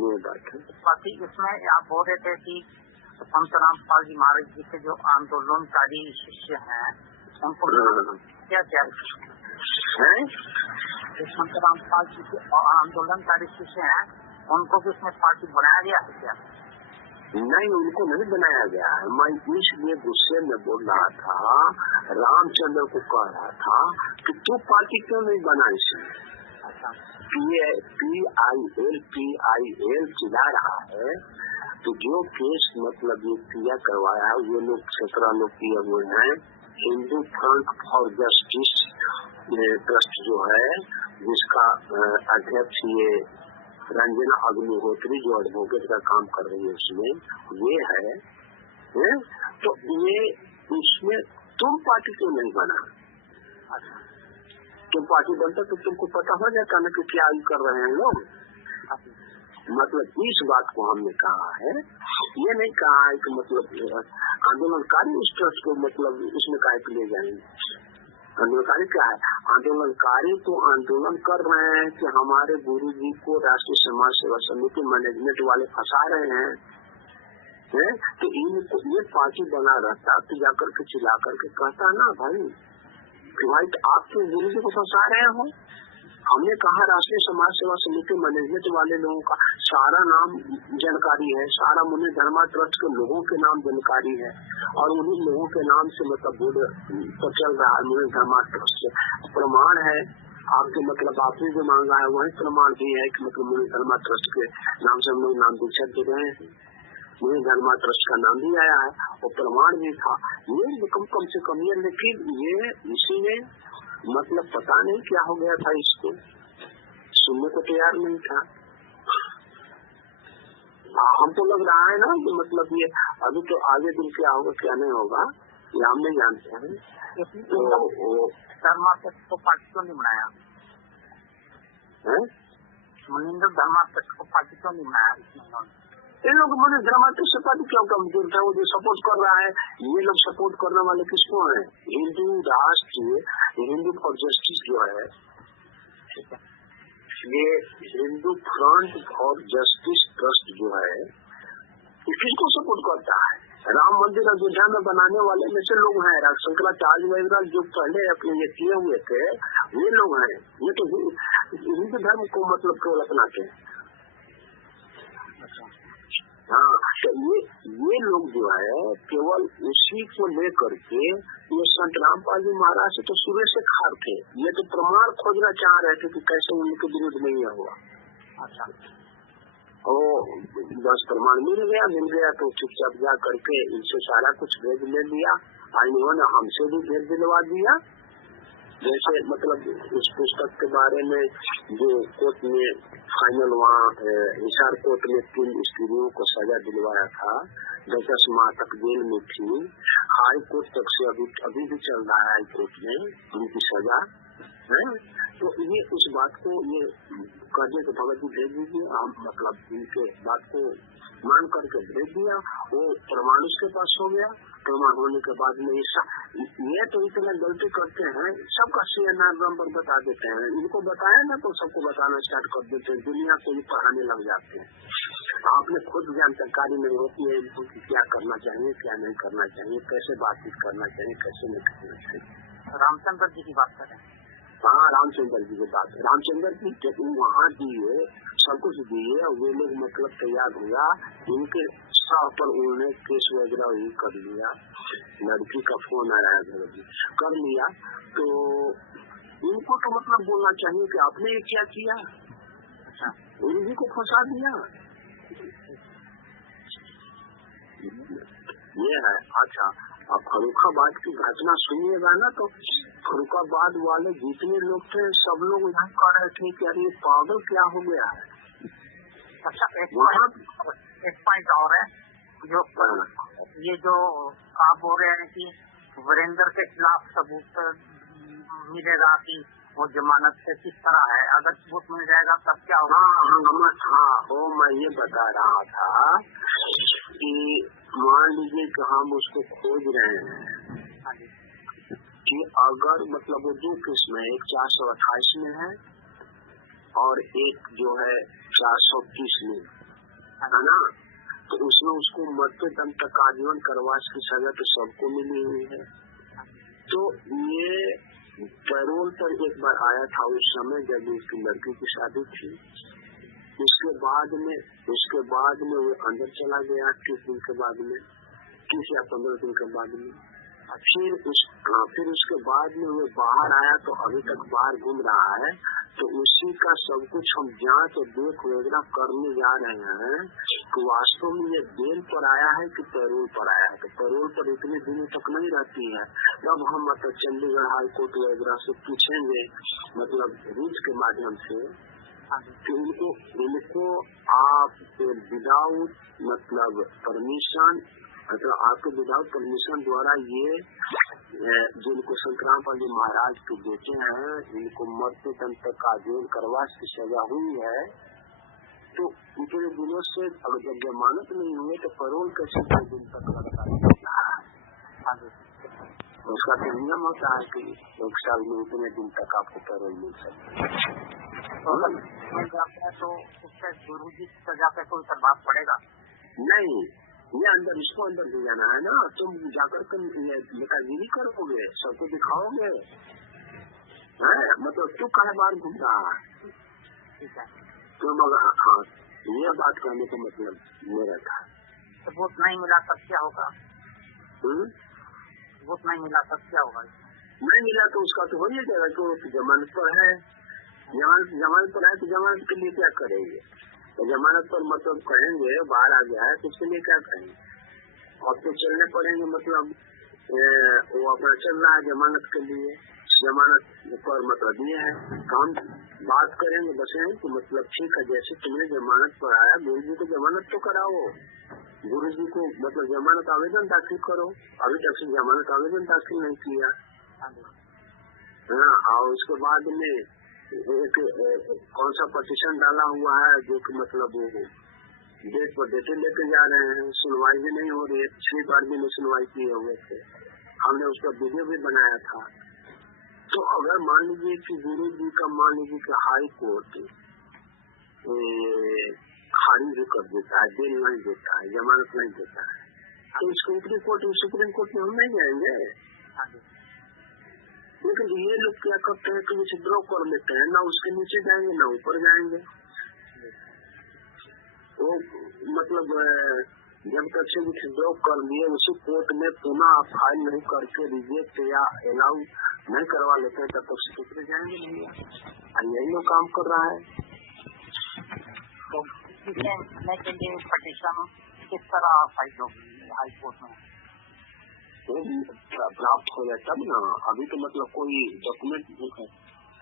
ये बात है। बाकी इसमें आप बोल रहे थे कि संत रामपाल जी महाराज जी के जो आंदोलनकारी शिष्य हैं उनको क्या क्या है? संत रामपाल जी के आंदोलनकारी शिष्य हैं उनको भी इसमें पार्टी बनाया गया है क्या? नहीं, उनको नहीं बनाया गया है। मैं इसलिए गुस्से में बोल रहा था, रामचंद्र को कह रहा था कि तू पार्टी क्यों नहीं बना इसमें? PIL चिल्ला रहा है, तो जो केस मतलब ये किया करवाया है वो लोग 17 लोग किए हुए हैं। Hindu front for justice trust जो है जिसका अध्यक्ष ये रंजना अग्निहोत्री जो एडवोकेट का काम कर रही है उसमें ये है, तो ये उसमें तुम पार्टी क्यों नहीं बना? तुम पार्टी बनता तो तुमको पता हो जाता ना कि क्या कर रहे हैं लोग। मतलब इस बात को हमने कहा है, ये नहीं कहा है कि मतलब आंदोलनकारी इस ट्रस्ट को मतलब इसमें काहे ले जाएंगे। आंदोलनकारी क्या है? आंदोलनकारी तो आंदोलन कर रहे हैं कि हमारे गुरु जी को राष्ट्रीय समाज सेवा समिति मैनेजमेंट वाले फंसा रहे हैं, तो इनको ये पार्टी बना रहता तो जाकर के चिल्ला करके कहता ना भाई कि भाई आप तो गुरु जी को फंसा रहे हो। हमने कहा राष्ट्रीय समाज सेवा समिति मैनेजमेंट वाले लोगों का सारा नाम जानकारी है, सारा मुनि धर्मा ट्रस्ट के लोगों के नाम जानकारी है, और उन्हीं लोगों के नाम से मतलब बोर्ड तो चल रहा है मुनि धर्मा ट्रस्ट से। प्रमाण है आपके मतलब आपने जो मांगा है वही प्रमाण भी है कि मतलब मुनि धर्मा ट्रस्ट के नाम से हम लोग नाम दीक्षा दे रहे हैं, मुनि धर्मा ट्रस्ट का नाम भी आया है और प्रमाण भी था। ये कम से कम ये, लेकिन ये इसी में मतलब पता नहीं क्या हो गया था, इसको सुनने को तैयार नहीं था। हमको लग रहा है ना कि मतलब ये अभी तो आगे दिन क्या होगा क्या नहीं होगा ये हम नहीं जानते हैं। तो धर्मा ट्रस्ट को पार्टी क्यों नहीं बनाया? मुनिंदर धर्मा ट्रस्ट को पार्टी क्यों नहीं बनाया? इन लोग मैंने ड्रामेटिक से पता क्यों कमजोर था, वो जो सपोर्ट कर रहा है, ये लोग सपोर्ट करने वाले किसको है? हिंदू राष्ट्र, हिंदू फॉर जस्टिस जो है, ये Hindu front for justice trust जो है, किसको सपोर्ट करता है? राम मंदिर अयोध्या में बनाने वाले में से लोग हैं, शंकराचार्य वगैरह जो पहले अपने ये किए हुए थे, ये लोग हैं। ये तो हिंदू धर्म को मतलब केवल अपनाते हैं। हाँ, तो ये लोग जो है केवल उसी को लेकर के, ये संत रामपाल जी महाराज से तो सुबह से खार थे, ये तो प्रमाण खोजना चाह रहे थे कि कैसे उनके विरुद्ध नहीं हुआ। अच्छा, बस प्रमाण मिल गया तो चुपचाप जा करके इनसे सारा कुछ भेज ले लिया, और इन्होंने हमसे भी भेज दिलवा दिया। जैसे मतलब इस पुस्तक के बारे में जो कोर्ट में फाइनल वहाँ हिसार कोर्ट में 3 स्त्रियों को सजा दिलवाया था, 10 माह तक जेल में थी, हाई कोर्ट तक से अभी भी चल रहा है हाई कोर्ट में उनकी सजा है। तो ये उस बात को ये कहने के भगत जी भेज दीजिए, हम मतलब इनके बात को मान करके भेज दिया, वो प्रमाण उसके पास हो गया। प्रमाण होने के बाद में ये तो इतना गलती करते हैं, सबका CNR नंबर बता देते हैं, इनको बताया ना तो सबको बताना स्टार्ट कर देते हैं, दुनिया को ही पढ़ाने लग जाते हैं। आपने खुद जानकारी नहीं होती है इनको कि क्या करना चाहिए, क्या नहीं करना चाहिए, कैसे बातचीत करना चाहिए, कैसे नहीं करना चाहिए। रामचंद्र जी की बात करें, हाँ, रामचंद्र जी की बात है। रामचंद्र जी जब वहाँ दिए, सब कुछ दिए, वे लोग मतलब तैयार हुआ, उनके साथ पर उन्होंने केस वगैरह ही कर लिया, लड़की का फोन आया है कर लिया, तो उनको तो मतलब बोलना चाहिए कि आपने ये क्या किया, उन्हीं को फंसा दिया। ये है। अच्छा, अब फर्रुखाबाद की घटना सुनिएगा ना, तो फर्रुखाबाद वाले जितने लोग थे सब लोग यहाँ कह रहे थे कि अरे पागल क्या हो गया है। अच्छा, एक पॉइंट और है, जो ये जो आप बोल रहे हैं कि वीरेंद्र के खिलाफ सबूत मिलेगा कि वो जमानत से किस तरह है, अगर सबूत मिल जाएगा तब क्या होगा? हाँ, वो मैं ये बता रहा था कि मान लीजिए कि हम उसको खोज रहे हैं कि अगर मतलब वो 2 किस्म है, एक 428 में है और एक जो है 430 में है ना, तो उसमें उसको मरते दम तक आजीवन कारावास की सजा तो सबको मिली हुई है। तो ये पैरोल पर एक बार आया था उस समय जब उसकी लड़की की शादी थी, उसके बाद में वो अंदर चला गया 30 दिन के बाद में, 30 या 15 दिन के बाद में, फिर उसके बाद में वो बाहर आया तो अभी तक बाहर घूम रहा है। तो उसी का सब कुछ हम जांच और देख वगैरह करने जा रहे हैं कि वास्तव में ये बेल पर आया है कि पैरोल पर आया है। तो पैरोल पर इतने दिनों तक नहीं रहती है, तब हम मतलब चंडीगढ़ हाई कोर्ट वगैरह से पूछेंगे, मतलब रूट के माध्यम से कि इनको आप विदाउट मतलब परमिशन, मतलब आपके विदाउट परमिशन द्वारा ये जिनको संत रामपाल जी महाराज के बेटे हैं, इनको मरते दम तक आजीवन कारावास की सजा हुई है, तो इतने दिनों से अगर जब जमानत नहीं हुए तो पैरोल कैसे 2 दिन तक लगता है? उसका तो नियम होता है कि 1 साल में इतने दिन तक आपको पैरोल मिल सकता है। तो उससे गुरु जी की सजा पे कोई प्रभाव पड़ेगा नहीं? ये अंदर, इसको अंदर ले जाना है ना, तुम जाकर के नेतागिरी करोगे, सबको दिखाओगे, मतलब तू कई बार घूम रहा है, तो मगर हाँ, ये बात कहने का मतलब मेरा था। तो वोट नहीं मिला तब क्या होगा? वोट नहीं मिला तब क्या होगा? नहीं मिला तो उसका तो हो ही जाएगा, तो जमानत पर है, जमानत पर है तो जमानत के लिए क्या करेंगे? तो जमानत पर मतलब कहेंगे बाहर आ गया है तो उसके लिए क्या कहेंगे? अब तो चलने पड़ेंगे, मतलब वो अपना चल रहा है जमानत के लिए, जमानत पर मतलब ये है, हम बात करेंगे बस है कि मतलब ठीक है, जैसे तुमने जमानत पर आया, गुरु जी को जमानत तो कराओ, गुरु जी को मतलब जमानत आवेदन दाखिल करो, अभी तक से जमानत आवेदन दाखिल नहीं किया, हाँ, और उसके बाद में एक कौन सा पटिशन डाला हुआ है जो कि मतलब डेट पर डेटे लेके जा रहे हैं, सुनवाई भी नहीं हो रही है। पिछली बार भी नहीं सुनवाई किए हुए थे, हमने उसका वीडियो भी बनाया था। तो अगर मान लीजिए कि गुरु जी का मान लीजिए कि हाई कोर्ट खारिज कर देता है, बेल नहीं देता है, जमानत नहीं देता है, तो सुप्रीम कोर्ट में हम नहीं जाएंगे। लेकिन ये लोग क्या करते हैं कि विथड्रॉ कर लेते हैं, ना उसके नीचे जाएंगे ना ऊपर जाएंगे। वो मतलब जब तक से विथड्रॉ कर लिए उसी कोर्ट में पुनः फाइल नहीं करके रिजेक्ट या अलाउ नहीं करवा लेते हैं, तब तक से दूसरे जाएंगे नहीं। यही लोग काम कर रहा है। तो के लिए पटिशन किस तरह फाइल होगी हाई कोर्ट में? प्राप्त हो जाए तब ना। अभी तो मतलब कोई डॉक्यूमेंट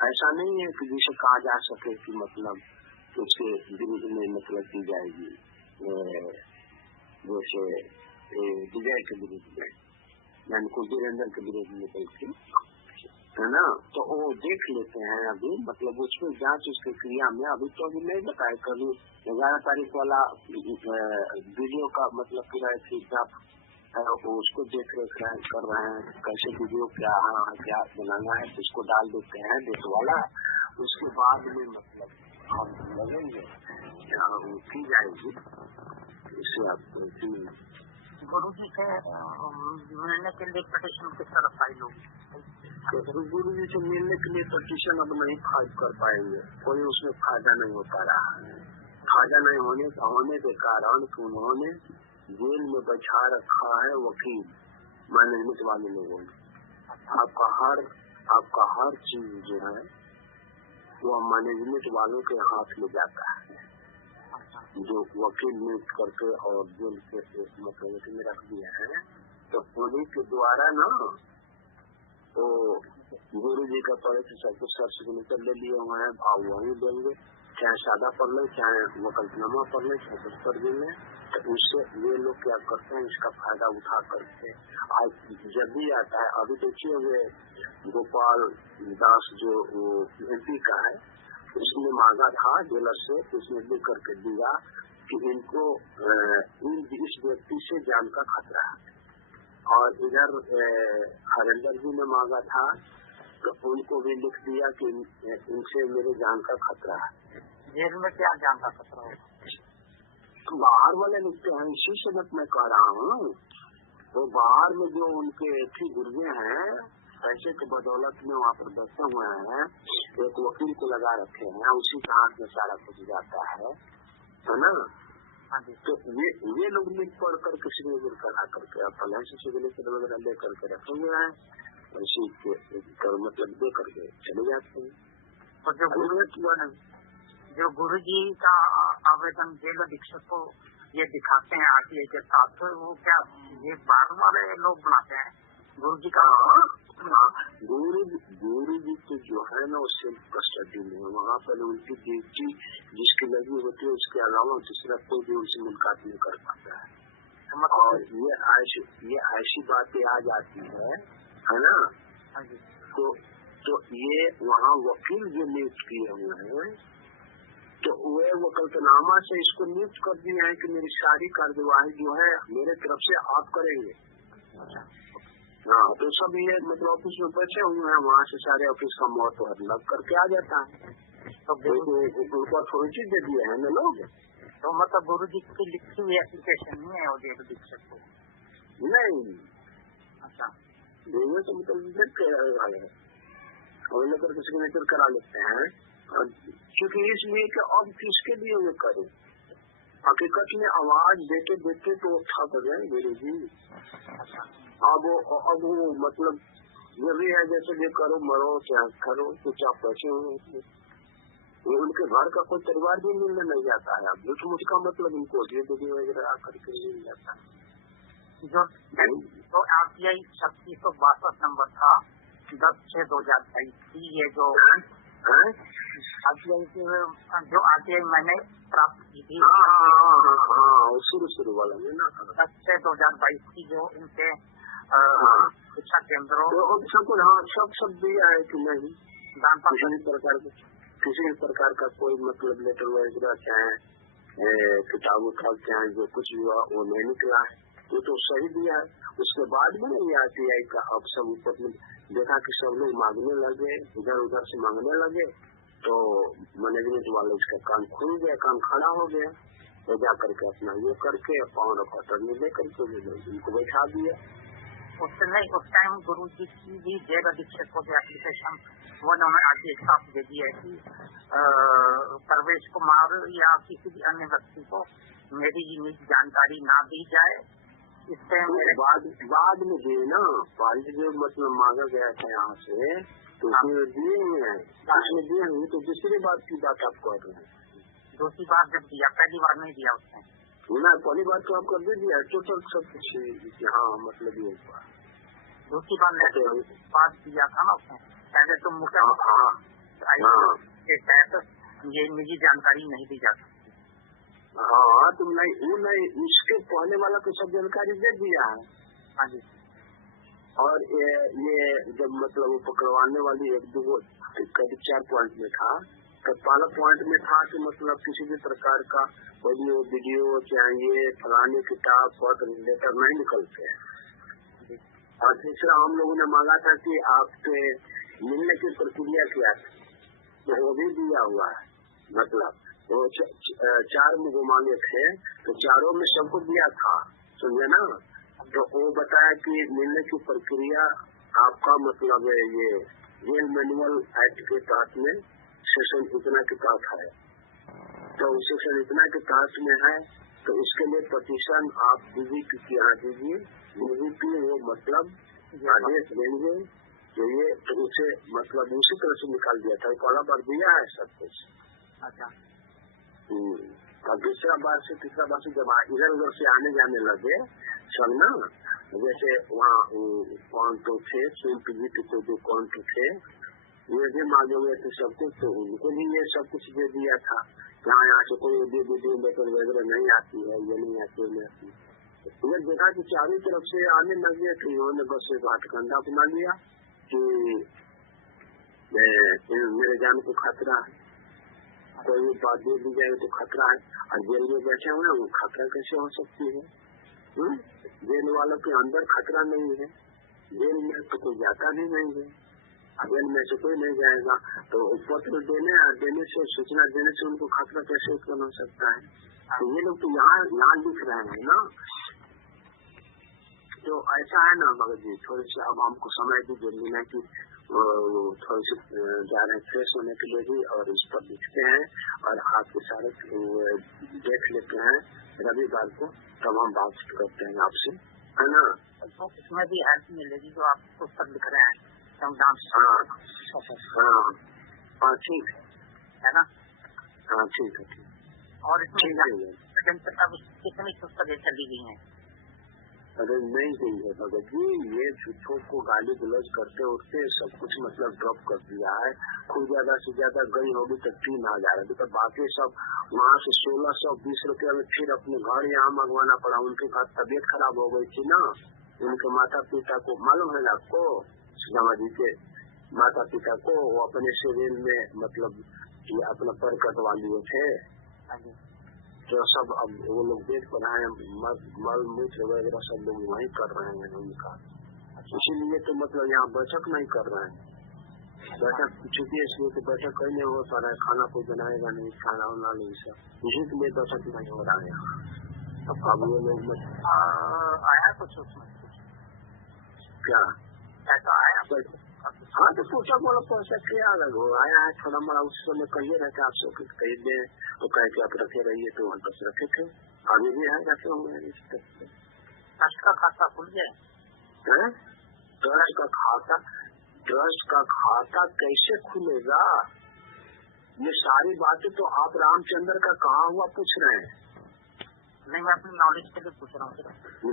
ऐसा नहीं है कि जिसे कहा जा सके कि मतलब उसके विरुद्ध में मतलब की जाएगी, जैसे विजय के विरुद्ध में, यानी कुछ वीरेंद्र के विरुद्ध में निकलती है ना, तो वो देख लेते हैं। अभी मतलब उसमें जांच उसकी क्रिया में अभी तो अभी नहीं बताए। कभी 11 तारीख वाला वीडियो का मतलब पूरा उसको देख रेख कर रहे हैं, कैसे वीडियो क्या बनाना है, उसको डाल देते हैं डेट वाला। उसके बाद में मतलब हम लगेंगे की जाएगी। इससे आपको गुरु जी से मिलने के लिए पटिशन किस तरह फाइल होगी? गुरु जी से मिलने के लिए पटिशन अब नहीं फाइल कर पाएंगे, कोई उसमें फायदा नहीं हो पा रहा है। फायदा नहीं होने के कारण कि उन्होंने जेल में बैठा रखा है वकील मैनेजमेंट वाले लोगों ने। आपका हर चीज जो है वो मैनेजमेंट वालों के हाथ में जाता है, जो वकील नियुक्त करके और जेल के मतलब में रख दिया है। तो उन्हीं के द्वारा ना तो गुरु जी का पढ़े से सब कुछ सर्टिफिकेट ले लिए हुए हैं, भाव वही देंगे, चाहे सादा पढ़ ले, चाहे वकलतनामा पढ़ ले, चाहे कुछ पढ़ ले। तो उससे ये लोग क्या करते हैं, इसका फायदा उठा करके आज जब भी आता है। अभी देखिए वे गोपाल दास जो MP का है, उसने मांगा था जेलर से, उसने लिख करके दिया कि इनको इस व्यक्ति से जान का खतरा है। और इधर हरेंद्र जी ने मांगा था तो उनको भी लिख दिया कि इनसे मेरे जान का खतरा है। जेल में क्या जान का खतरा है? तो बाहर वाले लिखते हैं, इसी से मैं कह रहा हूँ। तो बाहर में जो उनके थी गुर्गे हैं, पैसे के बदौलत में वहाँ पर बैठे हुए हैं, एक वकील को लगा रखे हैं, उसी के हाथ में सारा कुछ जाता है ना। तो ये लोग लिख पढ़ करके सिग्नेचर करा करके अपने सिग्नेचर वगैरह ले करके रखे हुए हैं, उसी के मतलब दे करके चले जाते हैं। और जो गुरु जी का आवेदन जेल अधीक्षक को ये दिखाते हैं RTI के साथ, तो वो क्या ये बार वाले लोग बनाते हैं गुरु जी का? गुरु जी तो जो है ना वो सेल्फ कस्टडी में, वहाँ पर उनकी ड्यूटी जिसकी लगी होती है उसके अलावा दूसरा कोई भी उनसे मुलाकात नहीं कर पाता है। और ये ऐसी बातें आ जाती है ना। तो ये वहाँ वकील जो नियुक्त किए हुए हैं, तो वे वकलतनामा से इसको नियुक्त कर दिए हैं कि मेरी सारी कार्यवाही जो है मेरे तरफ से आप करेंगे। हाँ, तो सब ये मतलब ऑफिस में बैठे हुए हैं, वहाँ से सारे ऑफिस का महत्व लग करके आ जाता है। तो उनको अथॉरिटी दे दिए हैं ना लोग। तो मतलब गुरु जी की लिखी हुई एप्लीकेशन नहीं है वो जेल अधीक्षक को? नहीं। अच्छा, देने तो मतलब और लेकर के सिग्नेचर करा लेते हैं, क्योंकि इसलिए कि अब किसके लिए वे करें। हकीकत में आवाज देते देते तो थक गए गुरु जी। अब वो मतलब ये भी है जैसे ये करो मरो चाहे करो, कुछ आप पैसे हो, उनके घर का कोई परिवार भी मिलने नहीं जाता है। अब झूठ मूठ का मतलब उनको ये वगैरह आकर के मिल जाता है। जो RTI 3662 नंबर था 10/6/2022 की, ये जो RTI मैंने प्राप्त की थी, शुरू वाला में ना 10/6/2022 की, जो इनके शिक्षा केंद्रों सब दिया है कि नहीं, किसी प्रकार का कोई मतलब लेटर वगैरह चाहे किताब उठा के आए, जो कुछ भी हुआ वो नहीं निकला है, वो तो सही दिया है। उसके बाद में ये RTI का अब सब ऊपर में देखा कि सब लोग मांगने लगे, इधर उधर से मांगने लगे, तो मैनेजमेंट वाले इसका कान खुल गया, कान खड़ा हो गया, तो जा करके अपना ये करके और पटर में दे करके उनको बैठा दिया। उस टाइम गुरु जी की भी जैव दीक्षित को एप्लीकेशन वो उन्होंने आज एक साथ दे दी है कि परवेश कुमार या किसी भी अन्य व्यक्ति को मेरी निजी जानकारी ना दी जाए। इससे बाद में दिए ना, पहले जो मतलब मांगा गया था यहाँ से, तो उसमें दिए हैं, उसमें दिए हैं, तो दूसरी बात की बात आप कर रहे हैं। दूसरी बार जब दिया, पहली बार नहीं दिया उसने ना, पहली बार तो आपको दे दिया टोटल सब कुछ। हाँ, मतलब ये हुआ। दूसरी बार बात दिया था ना उसने, पहले तो मुख्य के तहत ये निजी जानकारी नहीं दी जा सकती। हाँ, तो नहीं, इसके पहले वाला तो सब जानकारी दे दिया है। हाँ जी। और ये जब मतलब वो पकड़वाने वाली एक दो करीब 4 पॉइंट में था, तो पहला पॉइंट में था कि मतलब किसी भी प्रकार का ऑडियो वीडियो चाहिए, फलाने किताब पत्र लेटर नहीं निकलते हैं। और तीसरा हम लोगों ने मांगा था कि आपके मिलने की प्रक्रिया क्या है, तो वो भी दिया हुआ है। मतलब वो 4 मुझे मांगे थे, तो चारों में सबको दिया था, समझे ना। तो वो बताया कि मिलने की प्रक्रिया आपका मतलब ये जेल मैनुअल एक्ट के तहत में सेक्शन इतना के तहत है, तो सेक्शन इतना के तहत में है, तो उसके लिए पटिशन आप DGP के यहाँ दीजिए, DGP वो मतलब आदेश देंगे तो ये तो उसे मतलब उसी तरह से निकाल दिया था। पहला बार दिया है सब कुछ। अच्छा। और दूसरा बार से तीसरा बार से जब इधर उधर से आने जाने लगे सब ना, जैसे वहाँ कौन तो थे PGP को जो कौन तो थे, ये भी मांगे हुए थे सब कुछ, तो उनको भी ये सब कुछ दे दिया था। यहाँ से कोई वीडियो लेटर वगैरह नहीं आती है, ये नहीं आती है। ये देखा कि चारों तरफ से आने लगे, तो इन्होंने बस एक हथकंडा बना लिया कि मेरे जान को खतरा है, कोई बात दे दी जाए तो खतरा है। और जेल में बैठे हुए वो खतरा कैसे हो सकती है? जेल वालों के अंदर खतरा नहीं है, जेल में तो कोई जाता भी नहीं है, जेल में से कोई नहीं जाएगा, तो पत्र देने से सूचना देने से उनको खतरा कैसे उत्पन्न हो सकता है? तो ये लोग तो यहाँ लिख रहे हैं ना। तो ऐसा है ना मगर जी, थोड़ी सी अब हमको समय भी जरूरी है कि थोड़ी सी जा रहे हैं फ्रेश होने के लिए भी, और इस पर लिखते हैं और आपके सारे देख लेते हैं रविवार को, तब हम बात करते हैं आपसे, है ना। तो इसमें भी हेल्प मिलेगी जो आप पुस्तक लिख रहे हैं संविधान। हाँ ठीक है ना। हाँ ठीक है। और इसमें कितनी पुस्तकें चली गई हैं? अरे नहीं गई है भगत जी, ये झूठों को गाली गलौज करते उठते सब कुछ मतलब ड्रॉप कर दिया है। खूब ज्यादा से ज्यादा गई होगी तो 3000, अभी तो बाकी सब वहाँ से 1620 रुपया में फिर अपने घर यहाँ मंगवाना पड़ा। उनके साथ तबीयत खराब हो गई थी ना, उनके माता पिता को मालूम है आपको, सुदामा जी के माता पिता को, वो अपने शरीर में मतलब अपना पर कटवा लिए थे, तो सब अब वो लोग देख पर आए, मल मूत्र वगैरह सब लोग वहीं कर रहे हैं उनका। इसीलिए तो मतलब यहाँ बैठक नहीं कर रहे हैं। बैठक छुट्टी इसलिए तो बैठक कहीं नहीं हो पा रहा है, खाना कोई बनाएगा नहीं, खाना वाना नहीं सब, इसी के लिए बैठक नहीं हो रहा है यहाँ। अब वो लोग आया कुछ उसमें क्या ऐसा आया? हाँ, तो पुस्तक वाला पैसा क्या अलग हो आया है, थोड़ा मोड़ा उस समय कहिए रहते आप सब कही दे, तो कह के आप रखे रहिए, तो वहाँ पर रखे थे, अभी भी है रखे होंगे। ट्रस्ट का खाता खुल गया? ट्रस्ट का खाता कैसे खुलेगा? ये सारी बातें तो आप रामचंद्र का कहा हुआ पूछ रहे हैं। नहीं, मैं अपनी नॉलेज के लिए पूछ रहा हूँ।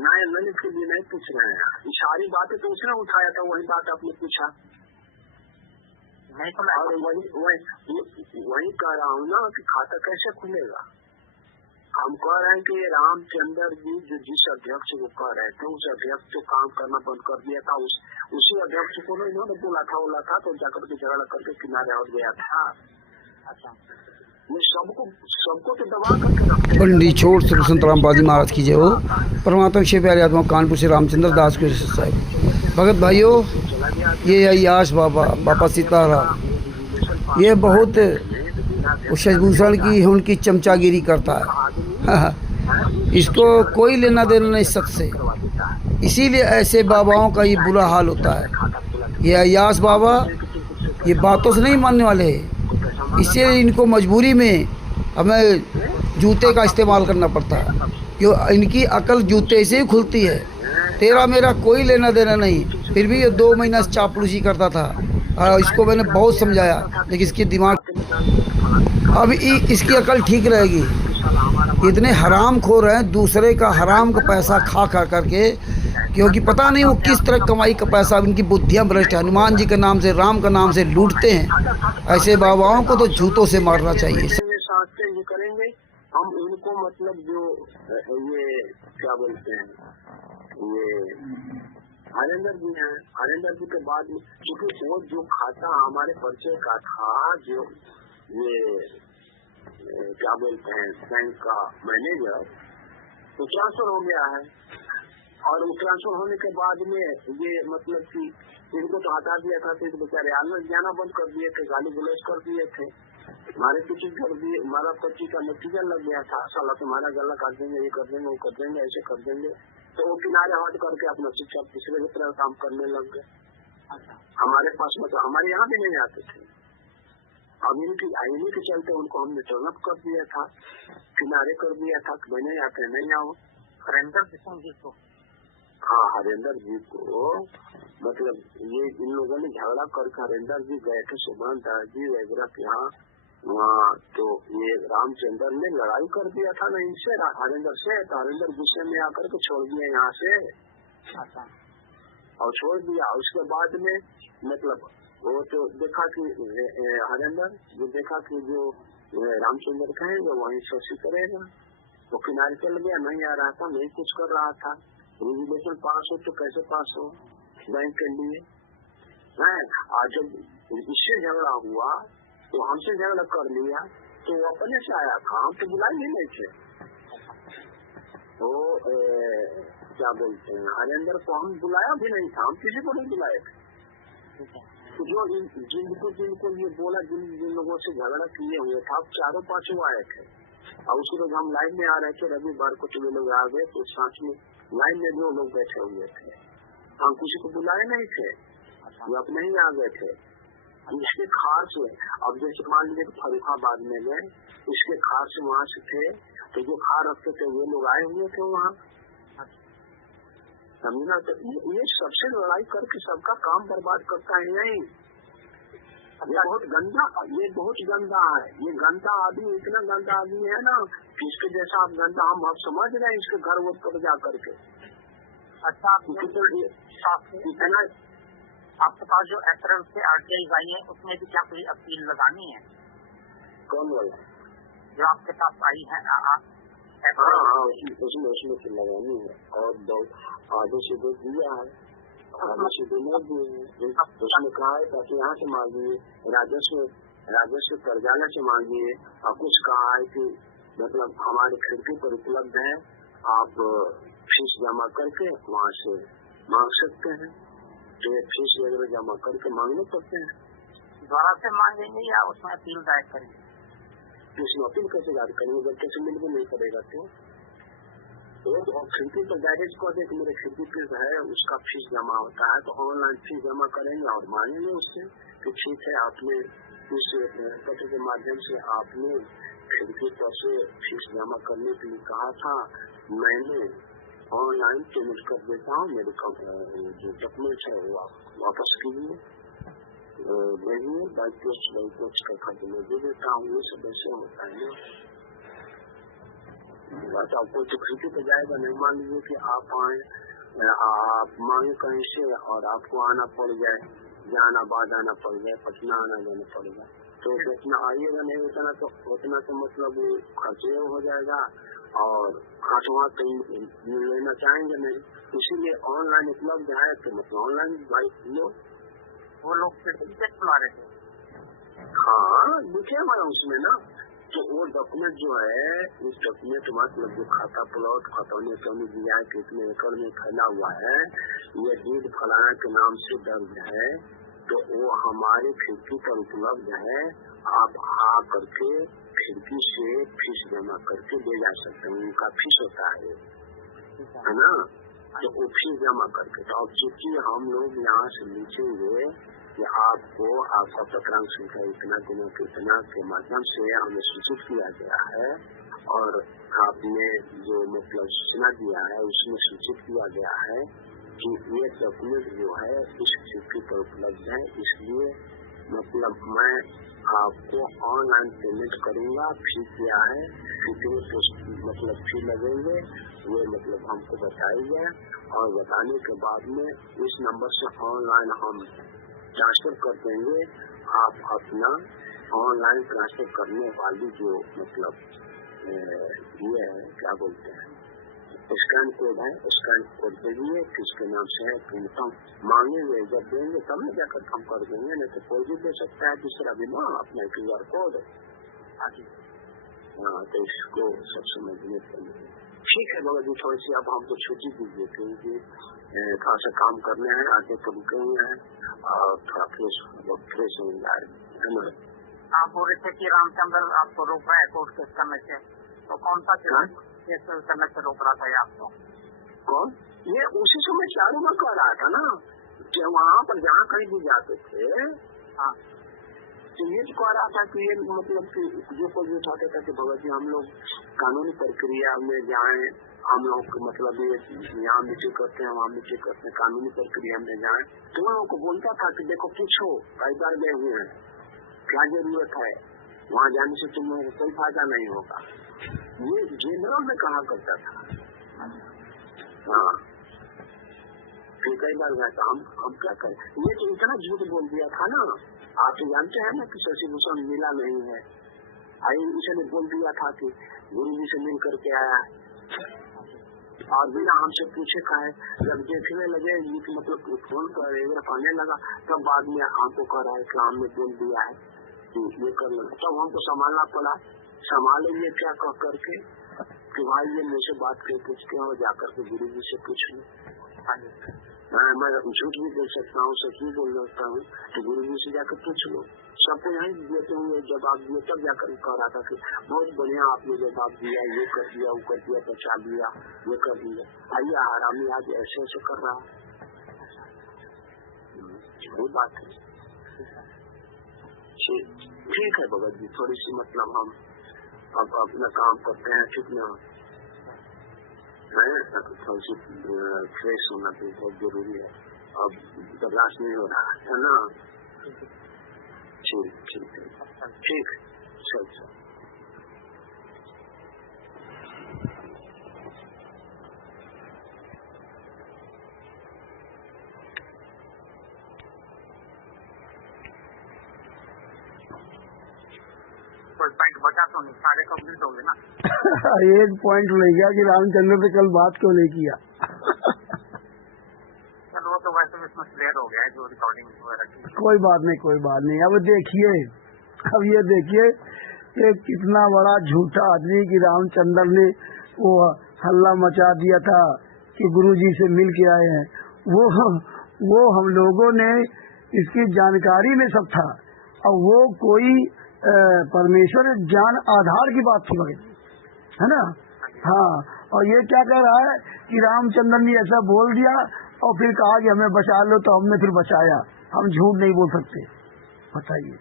नहीं, नॉलेज के लिए नहीं पूछ रहे हैं, ये सारी बातें तो उसने उठाया था, वही बात आपने पूछा। नहीं तो और वही कह रहा हूँ ना कि खाता कैसे खुलेगा। हम कह रहे हैं कि रामचंद्र जी जो जिस अध्यक्ष को कह रहे थे, उस अध्यक्ष को काम करना बंद कर दिया था, उसी अध्यक्ष को इन्होंने बोला था तो जाकर के झगड़ा करके किनारे हट गया था। अच्छा, ये सबको तो दबा करके रखते हैं। पंडित छोड़ श्री संतराम बाजी महाराज की जय हो। परमात्मा श्री प्यारे आत्मा कानपुर से रामचंद्र दास के साहब। भगत भाइयों, ये अय्याश बाबा, बाबा सीताराम, ये बहुत शशभूषण की उनकी चमचागिरी करता है। इसको कोई लेना देना नहीं सच से, इसीलिए ऐसे बाबाओं का ये बुरा हाल होता है। ये अय्याश बाबा ये बातों से नहीं मानने वाले हैं, इसलिए इनको मजबूरी में हमें जूते का इस्तेमाल करना पड़ता है, क्यों इनकी अकल जूते से ही खुलती है। तेरा मेरा कोई लेना देना नहीं, फिर भी ये 2 महीना से चापलूसी करता था और इसको मैंने बहुत समझाया, लेकिन इसकी दिमाग अब इसकी अकल ठीक रहेगी। इतने हराम खोर हैं, दूसरे का हराम का पैसा खा खा करके, क्योंकि पता नहीं वो किस तरह कमाई का पैसा, इनकी बुद्धियाँ भ्रष्ट है। हनुमान जी के नाम से, राम का नाम से लूटते हैं। ऐसे बाबाओं को तो जूतों से मारना चाहिए। ये करेंगे हम इनको, मतलब जो ये क्या बोलते हैं, ये हरेंद्र जी हैं, हरेंद्र जी के बाद क्योंकि वो जो खाता हमारे परिचय का था, जो ये क्या बोलते हैं बैंक का मैनेजर, तो ट्रांसफर हो गया है। और वो ट्रांसफर होने के बाद में ये मतलब कि इनको तो हटा दिया था, तो बेचारे आनंद जाना बंद कर दिए थे, गाली गलौज कर दिए थे, हमारे पीछे कर दिए, हमारा पर्ची का नतीजा लग गया था, साला तुम्हारा गला काट देंगे, ये कर देंगे, वो कर देंगे, ऐसे कर देंगे। तो वो किनारे हट करके अपना शिक्षा तीसरे की तरह काम करने लग गए। हमारे पास मतलब हमारे यहाँ भी नहीं आते थे। अब इनकी आईनी के चलते उनको हमने टर्न अप कर दिया था, किनारे कर दिया था कि नहीं आते, नहीं आओ। हरेंद्र सिंह जी को, हाँ, हरेंद्र जी को मतलब ये इन लोगों ने झगड़ा करके हरेंद्र जी गए थे सुभान दास जी वगैरह के यहाँ, वहाँ तो ये रामचंद्र ने लड़ाई कर दिया था ना इनसे, हरेंद्र से। तो हरेंद्र गुस्से में आकर के छोड़ दिया यहाँ से, और छोड़ दिया। उसके बाद में मतलब वो तो देखा कि हरेंद्र जो देखा कि जो रामचंद्र कहेंगे वहीं शोषित करेगा, वो किनारे चल गया, नहीं आ रहा था, नहीं कुछ कर रहा था। रेजुलेशन पास हो तो कैसे पास हो बैंक के लिए है। आज जब इससे झगड़ा हुआ तो हमसे झगड़ा कर लिया, तो वो अपने से आया था, हम तो बुलाए ही नहीं थे। तो क्या बोलते हैं, हरेंद्र को हम बुलाया भी नहीं था, हम किसी को नहीं बुलाए थे। तो जो जिनको ये बोला, जिन लोगों से झगड़ा किए हुए था, 4-5 आए थे। और उसके बाद हम लाइन में आ रहे थे, रविवार को तो वे लोग आ गए, तो साथ में लाइन में जो लोग बैठे हुए थे, हम किसी को बुलाए नहीं थे, वो अपने ही आ गए थे। इसके खास अब जैसे मान लीजिए फरुखाबाद में गए, इसके खास वहाँ से थे, तो जो खा रखते थे वो लोग आए हुए थे वहाँ, समझना। तो ये सबसे लड़ाई करके सबका काम बर्बाद करता है। नहीं, ये बहुत गंदा है। ये गंदा आदमी, इतना गंदा आदमी है ना कि इसके जैसा आप गंदा हम अब समझ रहे हैं इसके घर वो पर जा करके। अच्छा, इतना आपके पास जो अप्रैल से आरटीआई आई है, उसमें भी क्या कोई अपील लगानी है? कौन वाला जो आपके पास आई है? हाँ, उसमें से लगानी है। और आधे से दो दिया है, आधे से दो नहीं दिए। उसमें कहा है ताकि यहाँ से मांगिए, राजस्व कर्जालय से मांगिए। और कुछ कहा है कि मतलब हमारे खिड़की पर उपलब्ध है, आप फीस जमा करके वहाँ से मांग सकते हैं। तो फीस वगैरह जमा करके मांगने पड़ते हैं। द्वारा से मांगेंगे या उसमें अपील दायर करेंगे? इसमें अपील कैसे दायर करेंगे जब कैसे मिल भी नहीं करेगा? तो खिड़की पर डायरेक्ट कर दे कि मेरे खिड़की पे है, उसका फीस जमा होता है, तो ऑनलाइन फीस जमा करेंगे और मांगेंगे उससे कि ठीक है, आपने इस पत्र के माध्यम से आपने खिड़की पर से फीस जमा करने के लिए कहा था, मैंने ऑनलाइन पेमेंट कर देता हूँ, मेरे जो डॉक्यूमेंट है वो आप वापस कीजिए, भेजिए, बाइक पोस्ट का खाते में दे देता हूँ। ये सब ऐसे होता है ना। बताओ, कोई तो खिड़की पे जाएगा नहीं। मान लीजिए कि आप आए, आप मांगे कहीं से और आपको आना पड़ जाए, जहानाबाद आना पड़ जाए, पटना आना जाना पड़ेगा, तो उतना आइएगा नहीं, उतना तो मतलब खर्चे हो जाएगा और खासवा तो लेना चाहेंगे नहीं। इसीलिए ऑनलाइन उपलब्ध है, तो मतलब ऑनलाइन भाई लो। वो लोग फिर टिकट खुला रहे थे। हाँ, लिखे हुए उसमें ना तो वो डॉक्यूमेंट जो है, उस डॉक्यूमेंट मतलब जो खाता प्लॉट खतौनी कमी दिया है कितने एकड़ में फैला हुआ है, ये डीड फलाना के नाम से दर्ज है, तो वो हमारे खिड़की पर उपलब्ध है। आप आ करके खिड़की से फीस जमा करके ले जा सकते हैं, उनका फीस होता है ना, तो वो फीस जमा करके। तो अब चूंकि हम लोग यहाँ से लिखेंगे कि आपको आपका पत्रांक संख्या इतना दिनों के इतना के माध्यम से हमें सूचित किया गया है, और आपने जो मतलब सूचना दिया है उसमें सूचित किया गया है कि ये डॉक्यूमेंट जो है इस खिड़की पर उपलब्ध है, इसलिए मतलब मैं आपको ऑनलाइन पेमेंट करूंगा। फी क्या है, कितने मतलब फी लगेंगे वो मतलब हमको बताइए, और बताने के बाद में इस नंबर से ऑनलाइन हम ट्रांसफर कर देंगे। आप अपना ऑनलाइन ट्रांसफर करने वाली जो मतलब ये है क्या बोलते हैं स्कैन कोड है, स्कैन कोड दे दिए, किसके नाम से है प्रिंटम मांगेंगे, जब देंगे तब न जाकर हम कर देंगे, नहीं तो कोई भी दे सकता है दूसरा भी ना अपना QR कोड। हाँ, तो इसको सब समझने चाहिए। ठीक है बाबा जी, थोड़ी सी अब हमको छुट्टी दीजिए, क्योंकि थोड़ा सा काम करने हैं, आगे तो रुके हुए हैं और थोड़ा फ्रेश हो जाए, है ना। आप बोल रहे थे कि रामचंद्र आपको रोक रहा है कोर्ट केस करने से, तो कौन सा केस करने से रोक रहा था ये आपको? कौन? ये उसी समय चालू में कर रहा था ना, कि वहाँ पर जहाँ कहीं भी जाते थे। हाँ, तो ये कह रहा था कि ये मतलब कि जो कोई उठाते था कि भगत जी हम लोग कानूनी प्रक्रिया में जाएं, हम लोग मतलब ये यहाँ मीटिंग करते हैं वहाँ मीटिंग करते हैं, कानूनी प्रक्रिया में जाएं। तो मैं उनको बोलता था कि देखो पूछो, कई बार गए हुए हैं, क्या जरूरत है, वहाँ जाने से तुम्हें कोई फायदा नहीं होगा। ये जनरल में कहा करता था। हाँ, फिर कई बार गया था, हम क्या करें, ये तो इतना झूठ बोल दिया था ना। आप तो जानते हैं ना कि शशि भूषण मिला नहीं है, इसने बोल दिया था कि गुरु जी से मिल करके आया और बिना हमसे पूछे का है। जब देखने लगे कि मतलब फोन पर आने लगा, तब बाद में हमको कह रहा है कि हमने बोल दिया है कि ये कर लो, तब हमको संभालना पड़ा। संभालेंगे क्या कह करके कि भाई ये मुझसे बात कर पूछते हैं और जाकर के गुरु जी से पूछ लो। मैं झूठ भी बोल सकता हूँ, सच भी बोल सकता हूँ, तो गुरु जी से जाकर पूछ लो। सबको यही देते हुए जवाब दिए, तब जाकर कह रहा था कि बहुत बढ़िया आपने जवाब दिया, ये कर दिया, वो कर दिया, बचा दिया, ये कर दिया। आइए आरामी आज ऐसे ऐसे कर रहा वही बात है। ठीक है भगत जी, थोड़ी सी मतलब हम अब अपना काम करते हैं, ठीक ना है, थोड़ी सी फ्रेश होना भी बहुत जरूरी है, अब बर्दाश्त नहीं हो रहा है ना। ठीक है, ठीक, चल। पॉइंट बचा तो नहीं, सारे कंप्लीट हो गए ना। एक पॉइंट रह गया कि रामचंद्र पे कल बात क्यों नहीं किया। चलो वो तो वैसे भी इसमें क्लियर हो गया है, जो रिकॉर्डिंग वगैरह की। कोई बात नहीं। अब देखिए, अब ये देखिए कि कितना बड़ा झूठा आदमी कि रामचंद्र ने वो हल्ला मचा दिया था कि गुरुजी से मिल के आए हैं। वो हम लोगों ने इसकी जानकारी में सब था, और वो कोई परमेश्वर ज्ञान आधार की बात थी, है ना। हाँ, और ये क्या कह रहा है कि रामचंद्र ने ऐसा बोल दिया और फिर कहा कि हमें बचा लो, तो हमने फिर बचाया। हम झूठ नहीं बोल सकते, बताइए।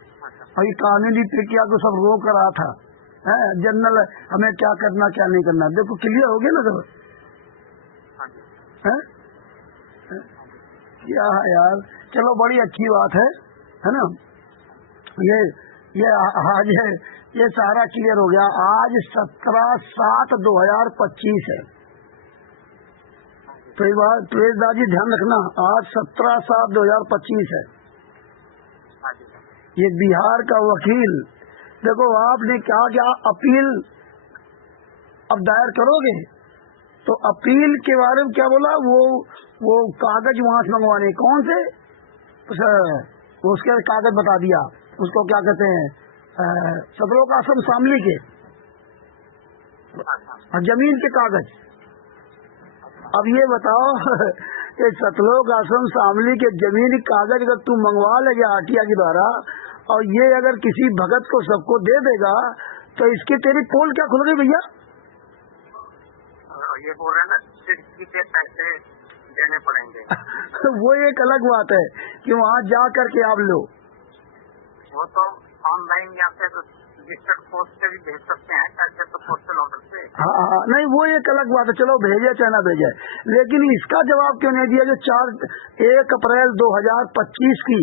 और ये कानूनी प्रक्रिया को सब रोक रहा था, जनरल हमें क्या करना क्या नहीं करना। देखो क्लियर हो गया ना सब, क्या है यार। चलो बड़ी अच्छी बात है ना। ये आज ये सारा क्लियर हो गया। आज 17/7/2025 है, तो ये बात प्रेसदाजी ध्यान रखना, आज 17/7/2025 है। ये बिहार का वकील, देखो आपने कहा कि आप अपील अब दायर करोगे, तो अपील के बारे में क्या बोला, वो कागज वहां से मंगवाने, कौन से उसके कागज बता दिया, उसको क्या कहते हैं, सतलोक आश्रम शामली के जमीन के कागज। अब ये बताओ कि सतलोक आश्रम शामली के जमीन के कागज अगर तू मंगवा लेगा आरटीआई के द्वारा और ये अगर किसी भगत को सबको दे देगा तो इसकी तेरी पोल क्या खुल गई भैया? ये बोल रहे हैं ना सिर्फ के पैसे देने पड़ेंगे। वो एक अलग बात है कि वहाँ जा करके आप लो, वो तो ऑनलाइन या फिर रजिस्टर्ड पोस्ट से भी भेज सकते हैं, कैसे तो पोस्टल ऑर्डर से। हाँ, नहीं वो एक अलग बात है, चलो भेजे चाहे ना भेजे, लेकिन इसका जवाब क्यों नहीं दिया जो 1 अप्रैल 2025 की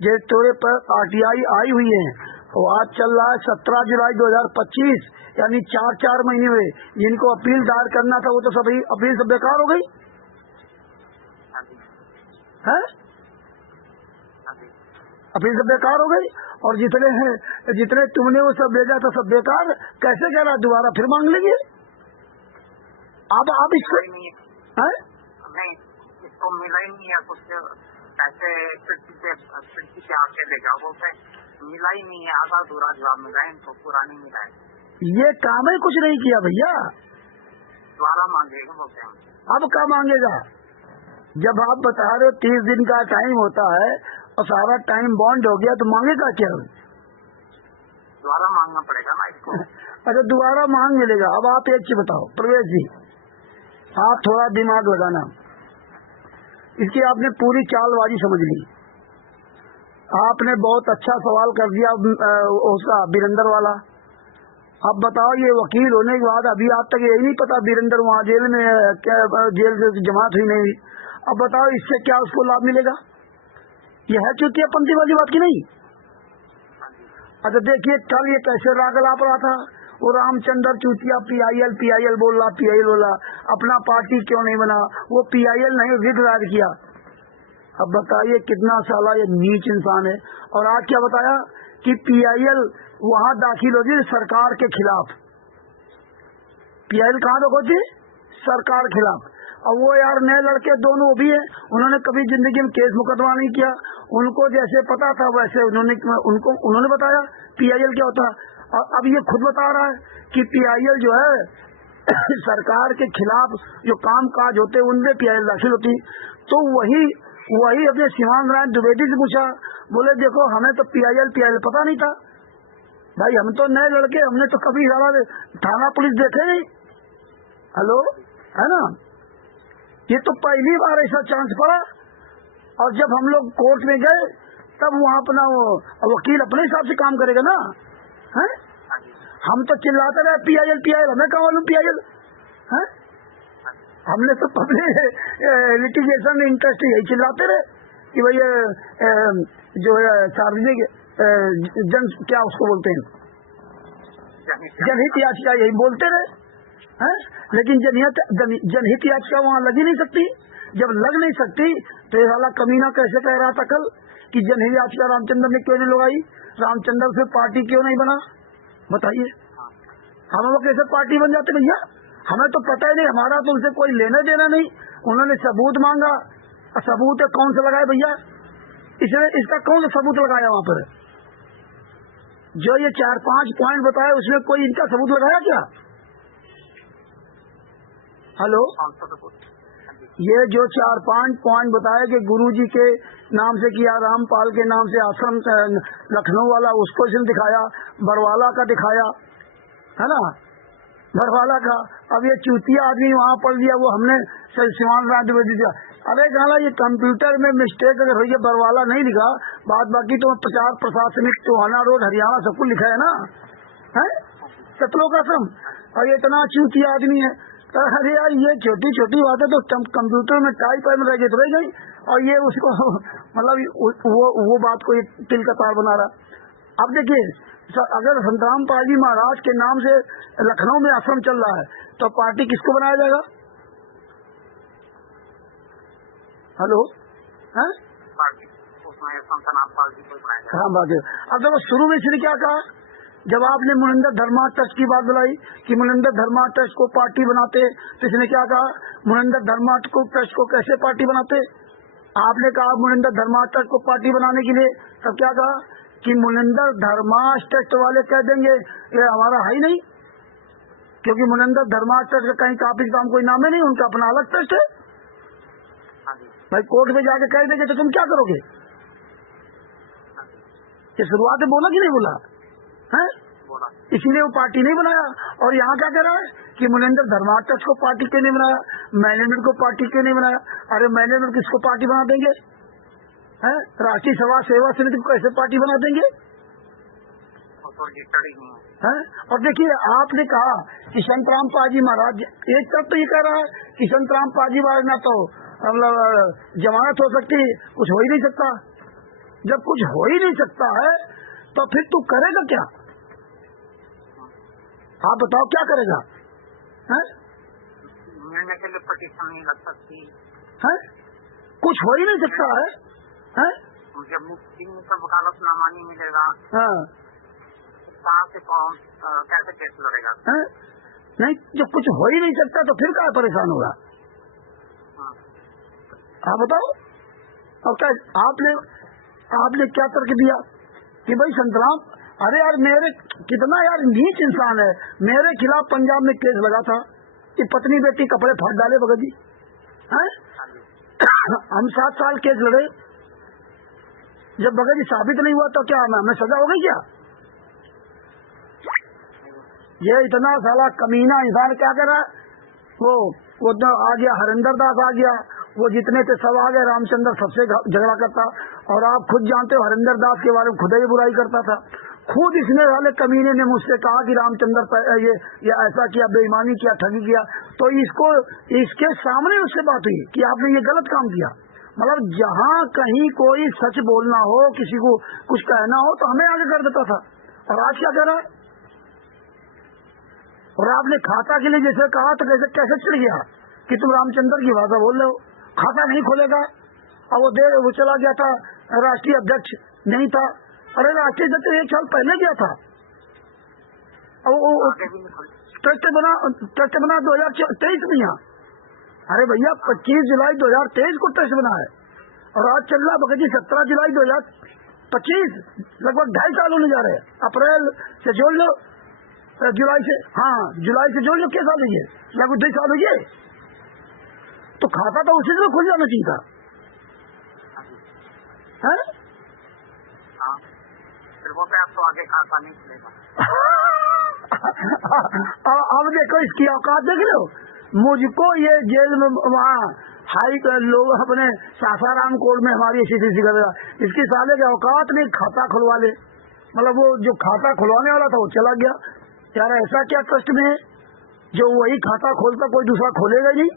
जो तोरे पर आरटीआई आई हुई है और आज चल रहा है 17 जुलाई 2025, यानी 4 महीने में जिनको अपील दायर करना था वो तो सभी अपील सब बेकार हो गई है, अपील सब बेकार हो गई और जितने तुमने वो सब भेजा था सब बेकार। कैसे कह रहा दोबारा फिर मांग लेंगे? अब आप इसको नहीं, इसको मिला ही नहीं है कुछ पैसे, खिड़की से आके देगा, बोलते मिला ही नहीं है, आधा अधूरा जवाब मिला है, इनको पूरा नहीं मिला है। ये काम ही कुछ नहीं किया भैया, दोबारा मांगेगा बोलते हैं। अब क्या मांगेगा? जब आप बता रहे हो 30 दिन का टाइम होता है और सारा टाइम बॉन्ड हो गया तो मांगेगा क्या? दोबारा मांगना पड़ेगा ना इसको। अच्छा दोबारा मांग मिलेगा। अब आप एक चीज बताओ प्रवेश जी, आप थोड़ा दिमाग लगाना, इसकी आपने पूरी चालबाजी समझ ली, आपने बहुत अच्छा सवाल कर दिया उसका वीरेंद्र वाला। अब बताओ ये वकील होने के बाद अभी आज तक यही नहीं पता वीरेंद्र वहाँ जेल में क्या, जेल से जमात हुई नहीं। अब बताओ इससे क्या उसको लाभ मिलेगा? यह है चुतियापंथी वाली बात की नहीं। अच्छा देखिए कल ये कैसे राग लाप रहा था, वो रामचंद्र चूतिया पीआईएल बोल रहा, अपना पार्टी क्यों नहीं बना, वो पीआईएल नहीं रिट राज किया। अब बताइए कितना साला ये नीच इंसान है। और आज क्या बताया कि पीआईएल वहां दाखिल होगी सरकार के खिलाफ। पीआईएल कहाँ होगी? सरकार खिलाफ। और वो यार नए लड़के दोनों भी है, उन्होंने कभी जिंदगी में केस मुकदमा नहीं किया, उनको जैसे पता था वैसे उन्होंने बताया पीआईएल क्या होता। और अब ये खुद बता रहा है कि पीआईएल जो है सरकार के खिलाफ जो काम काज होते उनमें पीआईएल दाखिल होती। तो वही अपने सीमान राय द्विवेदी से पूछा, बोले देखो हमें तो पीआईएल पता नहीं था भाई, हम तो नए लड़के, हमने तो कभी थाना पुलिस देखे नहीं। हेलो है ना, ये तो पहली बार ऐसा चांस पड़ा। और जब हम लोग कोर्ट में गए तब वहाँ अपना वकील अपने हिसाब से काम करेगा ना, है? हम तो चिल्लाते रहे पीआईएल, हमें क्या मालूम पीआईएल है? हमने तो पब्लिक लिटिगेशन इंटरेस्ट यही चिल्लाते रहे कि भाई जो है सार्वजनिक जन क्या उसको बोलते हैं जनहित याचिका, यही बोलते रहे हैं। लेकिन जनहित याचिका वहाँ लग ही नहीं सकती। जब लग नहीं सकती तो ये वाला कमीना कैसे कह रहा था कल कि जनहित याचिका रामचंद्र ने क्यों नहीं लगाई, रामचंद्र से पार्टी क्यों नहीं बना? बताइए हम लोग कैसे पार्टी बन जाते भैया? हमें तो पता ही नहीं, हमारा तो उनसे कोई लेना देना नहीं। उन्होंने सबूत मांगा, सबूत कौन सा लगाया भैया? इसका कौन सा सबूत लगाया वहाँ पर? जो ये 4-5 पॉइंट बताए उसमें कोई इनका सबूत लगाया क्या? हेलो, ये जो 4-5 पॉइंट बताए कि गुरुजी के नाम से किया, रामपाल के नाम से आश्रम लखनऊ वाला उसको इसने दिखाया, बरवाला का दिखाया है ना, बरवाला का। अब ये चूतिया आदमी वहाँ पढ़ लिया, वो हमने सीमान राय द्विवेदी दिया। अरे गाला ये कंप्यूटर में मिस्टेक अगर हुई है, बरवाला नहीं लिखा, बाद बाकी तो प्रचार प्रशासनिक टोहाना रोड हरियाणा सब कुछ लिखा है ना, है सतलोक आश्रम। और ये इतना चूतिया आदमी है। अरे यार ये छोटी छोटी बातें तो कंप्यूटर में टाइप में रह गई और ये उसको मतलब वो बात को तिल का तार बना रहा। अब देखिए अगर संतराम पाल जी महाराज के नाम से लखनऊ में आश्रम चल रहा है तो पार्टी किसको बनाया जाएगा? हेलो है हाँ बात है। अब देखो शुरू में इसने क्या कहा, जब आपने मुनिंदर धर्मा ट्रस्ट की बात बुलाई कि मुनिंदर धर्मा ट्रस्ट को पार्टी बनाते, तो इसने क्या कहा, मुनिंदर धर्मा ट्रस्ट को कैसे पार्टी बनाते? आपने कहा मुनिंदर धर्मा ट्रस्ट को पार्टी बनाने के लिए तब क्या कहा कि मुनिंदर धर्माश ट्रस्ट वाले कह देंगे ये हमारा है ही नहीं, क्योंकि मुनिंदर धर्माश ट्रस्ट का कहीं काफी काम कोई नाम है नहीं, उनका अपना अलग ट्रस्ट है। भाई कोर्ट में जाके कह देंगे तो तुम क्या करोगे? ये शुरुआत में बोला कि नहीं बोला है? इसीलिए वो पार्टी नहीं बनाया। और यहाँ क्या कह रहा है कि मुनिंदर धर्माश ट्रस्ट को पार्टी क्यों नहीं बनाया, मैनेजमेंट को पार्टी क्यों नहीं बनाया? अरे मैनेजमेंट किसको पार्टी बना देंगे? है राष्ट्रीय सभा सेवा समिति को कैसे पार्टी बना देंगे? है? और देखिए आपने कहा कि संतराम पाजी महाराज, एक तरफ तो ये कह रहा है कि संतराम पाजी महाराज ना तो मतलब जमानत हो सकती, कुछ हो ही नहीं सकता। जब कुछ हो ही नहीं सकता है तो फिर तू करेगा क्या? आप बताओ क्या करेगा? है? मिलने के लिए पटिशन नहीं लग सकती है? कुछ हो ही नहीं सकता है। हैं? जब सब वकालतनामा नहीं मिलेगा, हाँ, कहाँ से कौन कैसे केस लड़ेगा? नहीं, जब कुछ हो ही नहीं सकता तो फिर क्या परेशान होगा? आप बताओ। और क्या आपने क्या तर्क दिया कि भाई संतराम, अरे यार मेरे कितना यार नीच इंसान है, मेरे खिलाफ पंजाब में केस लगा था कि पत्नी बेटी कपड़े फाड़ डाले भगत जी, हैं? हम 7 साल केस लड़े, जब भगत जी साबित नहीं हुआ तो क्या हमें सजा हो गई क्या? ये इतना साला कमीना इंसान क्या कर रहा है? वो तो आ गया, हरिंदर दास आ गया, वो जितने थे सब आ गए, रामचंद्र सबसे झगड़ा करता। और आप खुद जानते हो हरिंदर दास के बारे में खुद ही बुराई करता था। खुद इसने वाले कमीने ने मुझसे कहा कि रामचंद्र ये ऐसा किया, बेईमानी किया, ठगी किया। तो इसके सामने उससे बात हुई कि आपने ये गलत काम किया। मतलब जहाँ कहीं कोई सच बोलना हो, किसी को कुछ कहना हो तो हमें आगे कर देता था। और आज क्या कह रहा है? और आपने खाता के लिए जैसे कहा तो कैसे चिढ़ गया कि तुम रामचंद्र की भाषा बोल रहे हो, खाता नहीं खोलेगा। और वो चला गया था, राष्ट्रीय अध्यक्ष नहीं था। अरे राष्ट्रीय अध्यक्ष 1 साल पहले गया था। और ट्रस्ट बना 2023 में। यहाँ अरे भैया 25 जुलाई 2023 को ट्रस्ट बना है और आज चल रहा भगत जी 17 जुलाई 2025, लगभग 2.5 साल होने जा रहे हैं। अप्रैल से जोड़ लो, जुलाई से, हाँ जुलाई से जोड़ लो, क्या साल हुई है? लगभग 2 साल हुई है। तो खाता तो उसी से खुल जाना चाहिए था। फिर वो तो आगे खाता नहीं खुलेगा। अब देखो इसकी औकात देख लो। मुझको ये जेल में वहाँ हाई लोग अपने सासाराम कोर्ट में हमारी ऐसी कर रहा, इसकी साले के औकात में खाता खुलवा ले। मतलब वो जो खाता खुलवाने वाला था वो चला गया। यार ऐसा क्या ट्रस्ट में है जो वही खाता खोलता कोई दूसरा खोलेगा ही नहीं?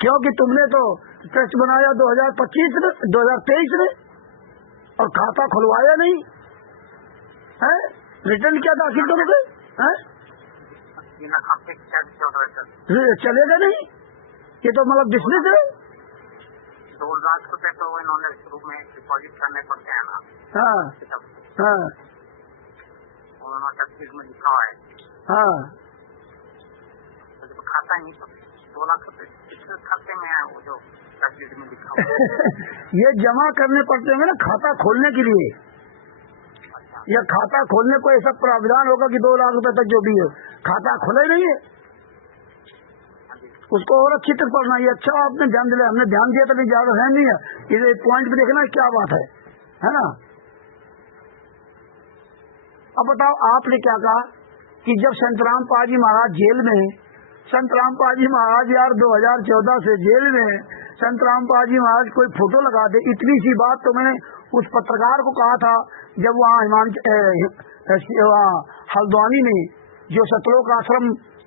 क्योंकि तुमने तो ट्रस्ट बनाया 2023 में और खाता खुलवाया नहीं है। रिटर्न क्या दाखिल करोगे? चलेगा नहीं, ये तो मतलब बिजनेस है। 2 लाख रुपए तो इन्होंने शुरू में डिपॉजिट करने पड़ते हैं ना। हाँ हाँ, उन्होंने 36 में लिखा है। हाँ, तो खाता नहीं, 2 लाख रुपए खाते में है वो जो 36 में लिखा है। ये जमा करने पड़ते होंगे ना खाता खोलने के लिए। या खाता खोलने को ऐसा प्रावधान होगा कि 2 लाख रुपए तक जो भी है, खाता खुले नहीं है, उसको और अच्छी तरह पढ़ना। ये अच्छा आपने ध्यान दिया, हमने ध्यान दिया तो ज्यादा है नहीं है। ये पॉइंट पे देखना क्या बात है ना। अब बताओ आपने क्या कहा कि जब संतराम पाजी महाराज जेल में, संतराम पाजी महाराज यार 2014 से जेल में, संतराम पाजी महाराज कोई फोटो लगा दे। इतनी सी बात तो मैंने उस पत्रकार को कहा था जब वहाँ हल्द्वानी में जो सतलोक आश्रम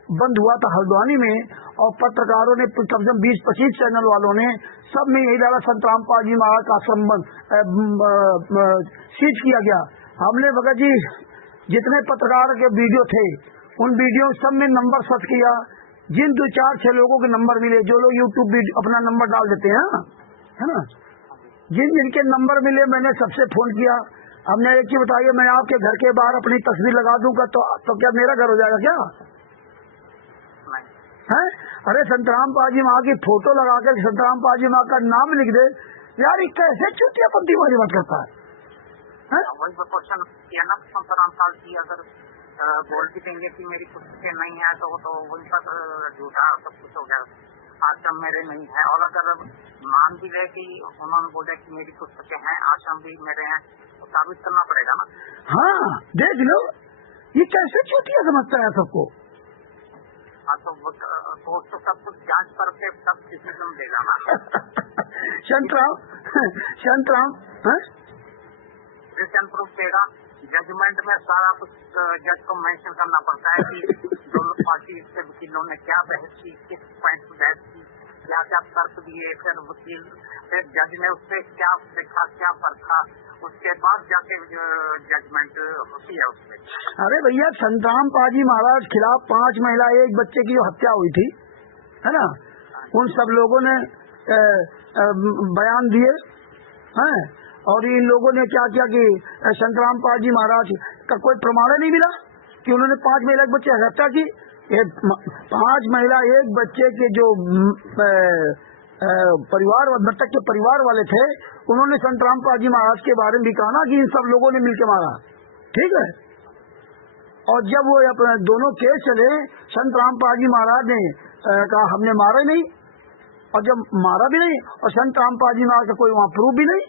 बंद हुआ था हल्द्वानी में, और पत्रकारों ने कम से कम 20-25 चैनल वालों ने सब में यही डाला संतराम पाजी महाराज का आश्रम सीज किया गया। हमने भगत जी जितने पत्रकार के वीडियो थे उन वीडियो सब में नंबर सर्च किया, जिन 2-4-6 लोगों के नंबर मिले, जो लोग यूट्यूब अपना नंबर डाल देते हैं, है ना, जिनके नंबर मिले मैंने सबसे फोन किया। हमने एक चीज बताइए, मैं आपके घर के बाहर अपनी तस्वीर लगा दूंगा तो क्या मेरा घर हो जाएगा क्या? है? अरे संतराम पाजी माँ की फोटो लगा कर संतराम पाजी माँ का नाम लिख दे यार ये कैसे चूतियापंथी वाली बात करता है? वही तो क्वेश्चन किया ना संतराम साल की, अगर बोल भी देंगे कि मेरी पुस्तकें नहीं है तो वही पर झूठा सब कुछ हो गया, आश्रम मेरे नहीं है। और अगर मान भी ले कि उन्होंने बोले कि मेरी पुस्तकें हैं, आश्रम भी मेरे हैं, तो साबित करना पड़ेगा ना। हाँ देख लो ये कैसे चूतिया समझता है सबको। हाँ तो सब कुछ जांच करके सब डिसीजन देगा ना। शांतराम रिटर्न प्रूफ देगा, जजमेंट में सारा कुछ जज को मेंशन करना पड़ता है कि दोनों पार्टी के वकीलों ने क्या बहस की, किस पॉइंट पर बहस की, क्या क्या तर्क दिए, फिर वकील फिर जज ने उससे क्या देखा, क्या परखा, उसके बाद जाके जजमेंट होती है उससे। अरे भैया संतराम पाजी महाराज खिलाफ 5 महिला 1 बच्चे की जो हत्या हुई थी है ना, उन सब लोगों ने बयान दिए हैं, और इन लोगों ने क्या किया कि संतराम पाजी महाराज का कोई प्रमाण नहीं मिला कि उन्होंने 5 महिला 1 बच्चे की हत्या की। 5 महिला 1 बच्चे के जो परिवार मृतक के परिवार वाले थे, उन्होंने संतराम पाजी महाराज के बारे में भी कहा ना कि इन सब लोगों ने मिलकर मारा, ठीक है। और जब वो अपने दोनों केस चले, संतराम पाजी महाराज ने कहा हमने मारा नहीं, और जब मारा भी नहीं, और संतराम पाजी महाराज का कोई वहाँ प्रूफ भी नहीं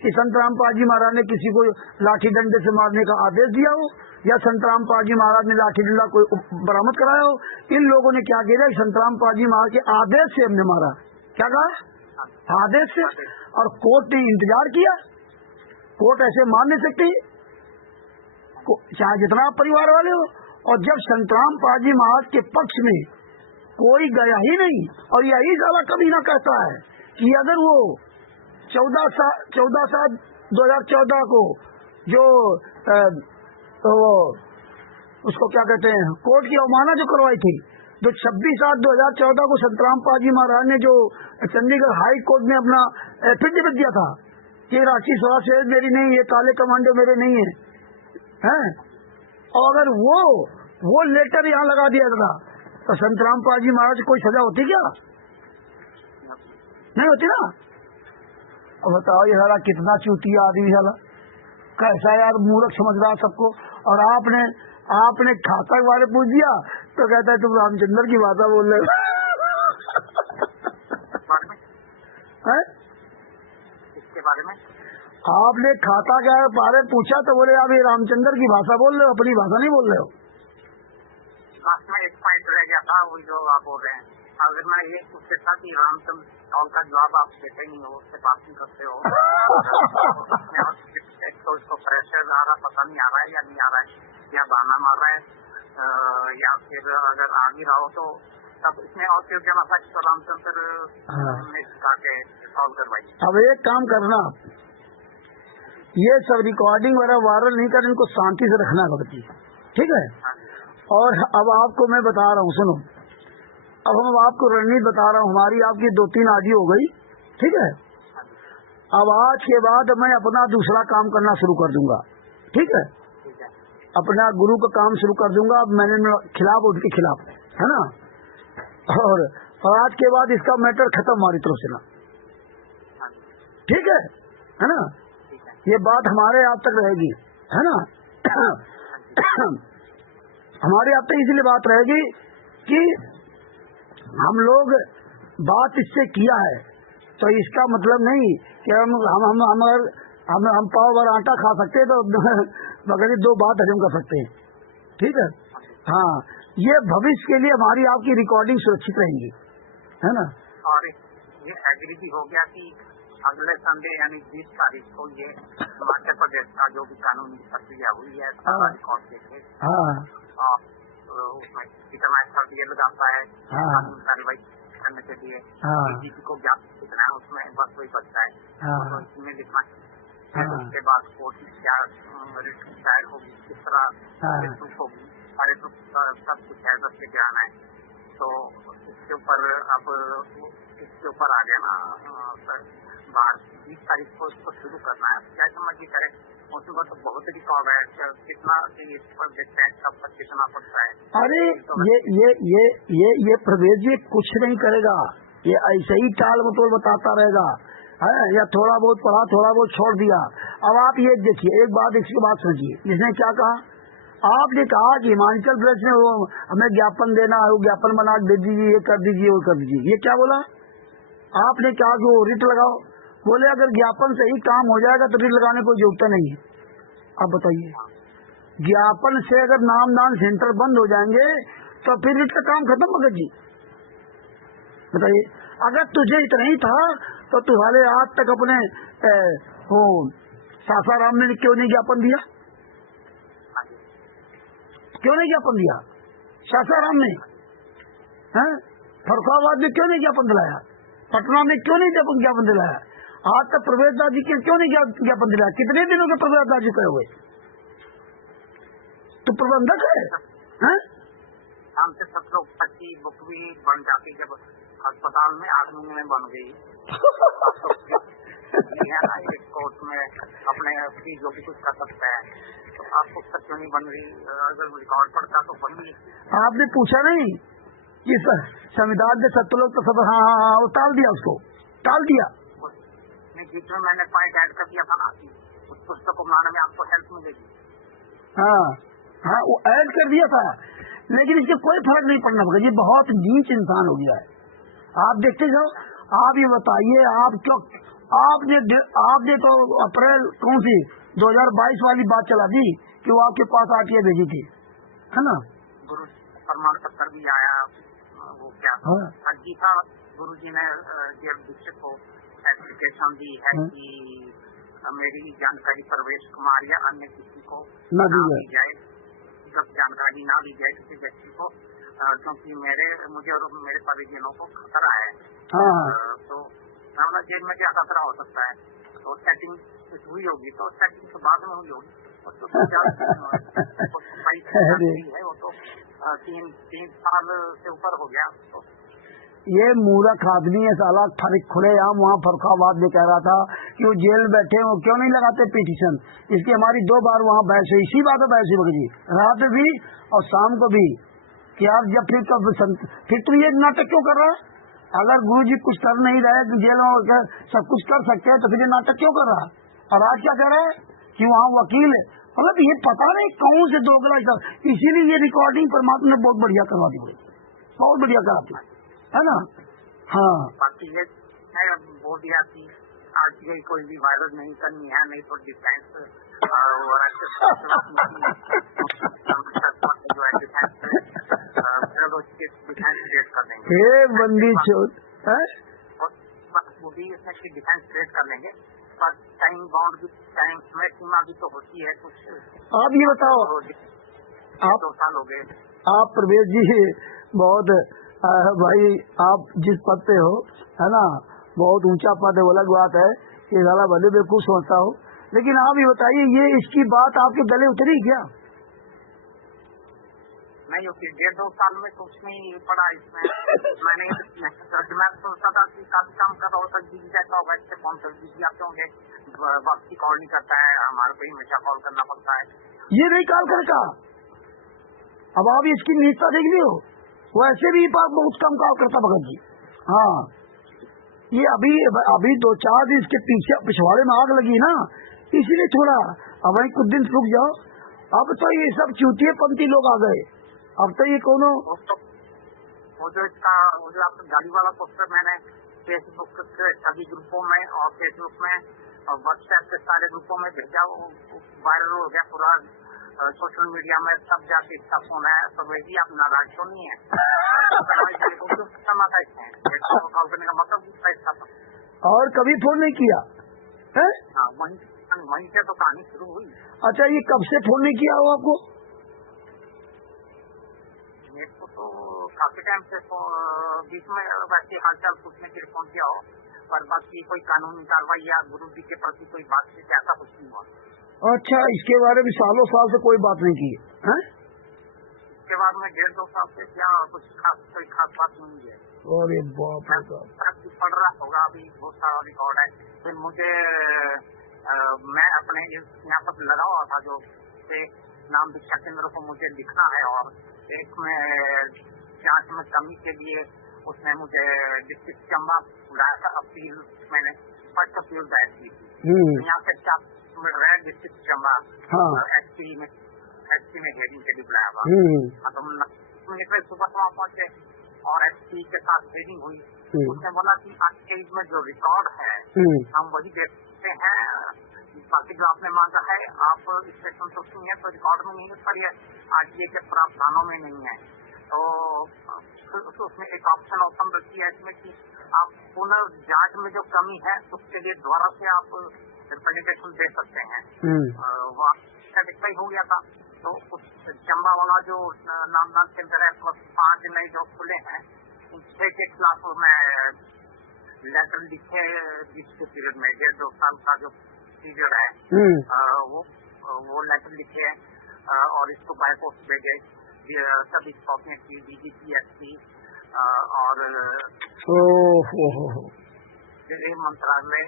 कि संतराम पाजी महाराज ने किसी को लाठी डंडे से मारने का आदेश दिया हो, या संतराम पाजी महाराज ने लाठी डंडा कोई बरामद कराया हो। इन लोगों ने क्या किया, संतराम पाजी महाराज के आदेश से हमने मारा, क्या कहा, आदेश से। और कोर्ट ने इंतजार किया, कोर्ट ऐसे मान नहीं सकती चाहे जितना परिवार वाले हो। और जब संतराम पाजी महाराज के पक्ष में कोई गया ही नहीं, और यही साला कभी ना कहता है कि अगर वो 14/7/2014 को जो उसको क्या कहते हैं कोर्ट की अवमानना जो करवाई थी, जो 26/7/2014 को संतराम पाजी महाराज ने जो चंडीगढ़ हाई कोर्ट में अपना एफिडेविट दिया था कि राष्ट्रीय स्वराज सेना मेरी नहीं, ये काले कमांडो मेरे नहीं है, हैं? और अगर वो लेटर यहाँ लगा दिया था तो संतराम पाजी महाराज कोई सजा होती क्या? नहीं होती ना। अब बताओ ये साला कितना चूतिया आदमी साला, कैसा यार मूर्ख समझ रहा सबको। और आपने खाता के बारे पूछ दिया तो कहता है तुम रामचंद्र की भाषा बोल रहे हो। इसके बारे में आपने खाता के बारे में पूछा तो बोले आप ये रामचंद्र की भाषा बोल रहे हो, अपनी भाषा नहीं बोल रहे हो। लास्ट में एक पॉइंट रह गया था, वो जो आप बोल रहे हैं, अगर मैं ये पूछता था कि रामचंद्र कॉल का जवाब आप देते नहीं हो, उससे बात नहीं करते हो, तो इसको प्रेशर आ रहा, पता नहीं आ रहा है या नहीं आ रहा है, या बहाना मार रहा है, या फिर अगर आ भी रहा हो तो तब इसमें और क्यों क्या मसा तो रामचंद्र ने सिखा के सॉल्व करवाई। अब एक काम करना, ये सब रिकॉर्डिंग वगैरह वायरल नहीं कर, इनको शांति से रखना पड़ती है, ठीक है। और अब आपको मैं बता रहा हूँ, सुनो, अब हम आपको रणनीति बता रहा हूँ, हमारी आपकी 2-3 आदि हो गई, ठीक है। अब आज के बाद मैं अपना दूसरा काम करना शुरू कर दूंगा, ठीक है, अपना गुरु का काम शुरू कर दूंगा। अब मैंने खिलाफ उसके खिलाफ, है ना, और आज के बाद इसका मैटर खत्म हमारी तरफ से ना, ठीक है ना। ये बात हमारे आप तक रहेगी, है ना। हमारे आप तक इसलिए बात रहेगी कि हम लोग बात इससे किया है, तो इसका मतलब नहीं कि हम पाव भर आटा खा सकते हैं तो मगर 2 बात हजम कर सकते हैं, ठीक है। हाँ, ये भविष्य के लिए हमारी आपकी रिकॉर्डिंग सुरक्षित रहेंगी, है ना। और ये एग्री भी हो गया कि अगले संडे यानी 20 तारीख को ये हिमाचल प्रदेश का जो भी कानूनी प्रक्रिया हुई है सारा रिकॉर्ड देखे, उसमें कितना ये लगाता है कानूनी कार्रवाई करने के लिए, किसी को ज्ञात कितना है उसमें बस वही बचता है, तो इसमें लिखना। उसके बाद कोर्ट क्या दायर होगी, किस तरह प्रूफ होगी, सारे प्रूफ सब कुछ है, सबके ज्ञान है, तो इसके ऊपर अब इसके ऊपर आ गया ना सर, 20 तारीख को इसको शुरू करना है, क्या समझिए करें, उसमें तो बहुत रिकॉर्ड है, कितना इस पर देखते हैं सब पर कितना पड़ता है। अरे ये प्रवेश जी कुछ नहीं करेगा, ये ऐसे ही टाल मटोल बताता रहेगा। है, या थोड़ा बहुत पढ़ा, थोड़ा बहुत छोड़ दिया। अब आप ये देखिए, एक बात इसकी बात समझिए, इसने क्या कहा? आपने कहा कि हिमाचल प्रदेश में वो हमें ज्ञापन देना है, वो ज्ञापन बना दे दीजिए, ये कर दीजिए, वो कर दीजिए। ये क्या बोला आपने? कहा कि वो रिट लगाओ। बोले अगर ज्ञापन से ही काम हो जाएगा तो रिट लगाने की कोई जरूरत नहीं है। आप बताइए, ज्ञापन से अगर नामदान सेंटर बंद हो जाएंगे तो फिर रिट का काम खत्म होगा जी। बताइए, अगर तुझे इतना ही था तो तुम्हारे आज तक अपने वो सासाराम में क्यों नहीं ज्ञापन दिया? क्यों नहीं ज्ञापन दिया सासाराम में? फरुखाबाद में क्यों नहीं ज्ञापन दिलाया? पटना में क्यों नहीं ज्ञापन दिलाया? आज तक प्रवेश दास जी के क्यों नहीं ज्ञापन दिलाया? कितने दिनों के प्रवेश दास जी कहे हुए? तो प्रबंधक है? हमसे 1725 बुक भी बन जाती जब अस्पताल में 8 महीने में बन गई। एक कोर्ट में अपने जो भी कुछ कर सकता है, तो आप पुस्तक क्यों नहीं बन रही? अगर रिकॉर्ड पढ़ता तो बन गई। आपने पूछा नहीं कि संविधान के 7 लोग तो सब हाँ हाँ हाँ वो टाल दिया, उसको टाल दिया। बीच में मैंने पॉइंट ऐड कर दिया था ना कि उस पुस्तक को बनाने में आपको हेल्प मिलेगी। हाँ हाँ, वो ऐड कर दिया था, लेकिन इससे कोई फर्क नहीं पड़ना पड़ेगा। ये बहुत नीच इंसान हो गया है। आप देखते जाओ। आप ये बताइए, आप क्यों आपने तो अप्रैल कौन सी 2022 वाली बात चला दी कि वो आपके पास आके भेजी थी, है ना? गुरु प्रमाण पत्र भी आया, वो क्या अर्जी था, गुरु जी ने दीक्षित को एप्लीकेशन दी है कि मेरी जानकारी प्रवेश कुमार या अन्य किसी को न दी जाए, जब जानकारी ना दी जाए किसी व्यक्ति को, क्योंकि मुझे और मेरे परिजनों को खतरा है। तो जेल में क्या खतरा हो सकता है? तो सेटिंग कुछ हुई होगी, तो सेटिंग तो बाद में हुई होगी, वो तो है, वो तो 3 साल से ऊपर हो गया। तो ये मूर्ख आदमी है साला, खुलेआम वहाँ फरुखाबाद में कह रहा था कि वो जेल बैठे, वो क्यों नहीं लगाते पिटीशन। इसकी हमारी 2 बार वहाँ बहस हुई, इसी बात है बहस हुई जी, रात भी और शाम को भी, कि आप जब फिर तुम ये नाटक क्यों कर रहा है? अगर गुरु जी कुछ कर नहीं रहे, जेल में सब कुछ कर सकते हैं, तो फिर ये नाटक क्यों कर रहा? और आज क्या कह रहा है कि वहाँ वकील है। मतलब ये पता नहीं कौन से दोगला, इसीलिए ये रिकॉर्डिंग परमात्मा ने बहुत बढ़िया करवा दी, बहुत बढ़िया कराती है ना? हाँ, बाकी ये बोल दिया कि आज ये कोई भी वायरल नहीं करनी है, नहीं तो डिफेंस बंदी छोड़ डिफेंस क्रिएट कर लेंगे, पर टाइम बाउंड भी, टाइम समय सीमा भी तो होती है कुछ। आप ये बताओ, आप 2 साल हो गए। आप प्रवेश जी बहुत भाई, आप जिस पद पे हो, है ना, बहुत ऊंचा पद है, वो अलग बात है, ये साला भले बेवकूफ समझता हो, लेकिन आप ये बताइए, ये इसकी बात आपके गले उतरी क्या? नहीं होती, 1.5-2 साल में कुछ नहीं पड़ा इसमें। मैंने सोचता था कि काफी काम कर रहा होता, जीजी कहता होगा इससे कौन सा जीजी आते होंगे, बाकी कॉल नहीं करता है, हमारे को हमेशा कॉल करना पड़ता है। ये नहीं कॉल करता। अब आप इसकी नीचता देख ली हो, वैसे भी बहुत कम कॉल करता भगत जी। हाँ, ये अभी 2-4 दिन इसके पिछवाड़े में आग लगी ना, इसीलिए थोड़ा अब वही कुछ दिन रुक जाओ। अब तो ये सब चूतिए पंथी लोग आ गए। अब तो ये कौन वो जो आपका गाड़ी वाला पोस्टर मैंने फेसबुक के सभी ग्रुपों में और फेसबुक में और व्हाट्सएप के सारे ग्रुपों में भेजा, वो वायरल हो गया पूरा सोशल मीडिया में, सब जाके इसका फोन है। तो वही आप नाराज क्यों नहीं है? कॉल करने का मतलब और कभी फोन नहीं किया है? हाँ, वहीं से तो कहानी शुरू हुई। अच्छा, ये कब से फोन नहीं किया हो आपको? मेरे को तो काफी टाइम से बीच में वैसे हालचाल पूछने के लिए फोन किया हो, पर बाकी कोई कानूनी कार्रवाई या गुरु जी के प्रति कोई बातचीत ऐसा कुछ नहीं हुआ। अच्छा, इसके बारे में सालों साल से कोई बात नहीं की है? इसके बाद में 1.5-2 साल से क्या कुछ कोई खास बात नहीं है। अरे बाप रे बाप, पढ़ रहा होगा, अभी बहुत सारा रिकॉर्ड है। फिर मुझे मैं अपने यहाँ पर लगा हुआ था जो नाम दीक्षा केंद्र को मुझे लिखना है, और एक में जांच में कमी के लिए उसने मुझे डिस्ट्रिक्ट चंबा बुलाया था, अपील मैंने फर्स्ट अप्रैल बैठ की थी। यहाँ से 4 किलोमीटर है डिस्ट्रिक्ट चंबा। हाँ। एसपी में हेयरिंग के लिए बुलाया हुआ। तो हम मिनट सुबह वहाँ पहुंचे और एसपी के साथ हेयरिंग हुई। उसने बोला कि आज के में जो रिकॉर्ड है हम वही देखते हैं, बाकी जो आपने मांगा है आप इससे संतुष्ट नहीं है तो रिकॉर्ड में नहीं पर आरटीए के प्रावधानों में नहीं है। तो उसमें एक ऑप्शन ओपन रखी है इसमें कि आप पुनर्जांच में जो कमी है उसके लिए दोबारा से आप रिप्रेजेंटेशन दे सकते हैं। वो सेटिस्फाई हो गया था। तो उस चंबा वाला जो नामदान केंद्र है 5 नए जो खुले हैं 6 के खिलाफ में लेटर लिखे जिसके पीरियड में 1.5 साल का जो पीरियड है वो लेटर लिखे और इसको बाय पोस्ट भेजे। सभी कॉपियां की डीजीपी एसपी और गृह मंत्रालय,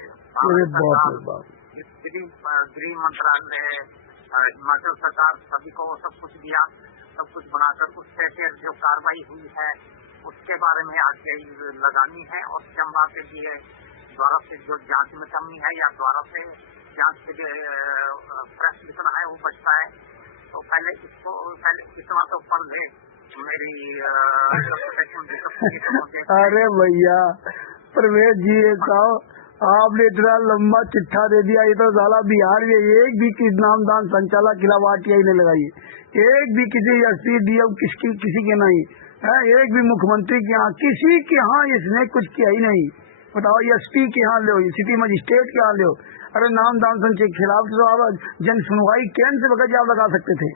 गृह मंत्रालय, हिमाचल सरकार सभी को सब कुछ दिया। सब कुछ बनाकर उससे फिर जो कार्रवाई हुई है उसके बारे में आरटीआई लगानी है और चंबा के लिए द्वारा से जो जांच में कमी है या द्वारा से जांच के लिए प्रेस लिखना है वो बचता है। तो पहले इतना तो पढ़ ले मेरी अरे भैया प्रवेश जी कहो आपने इतना लंबा चिट्ठा दे दिया। ये तो साला बिहार में एक भी किस नामदान संचालक खिलाफ आरटीआई ने लगाई, एक भी किसी एसपी डीएम किसी के नहीं है, एक भी मुख्यमंत्री के यहाँ किसी के यहाँ इसने कुछ किया ही नहीं। बताओ एसपी के यहाँ लो, सिटी मजिस्ट्रेट के यहाँ लो, अरे नामदान संघ के खिलाफ तो आप जन सुनवाई केंद्र से बगैर आप लगा सकते थे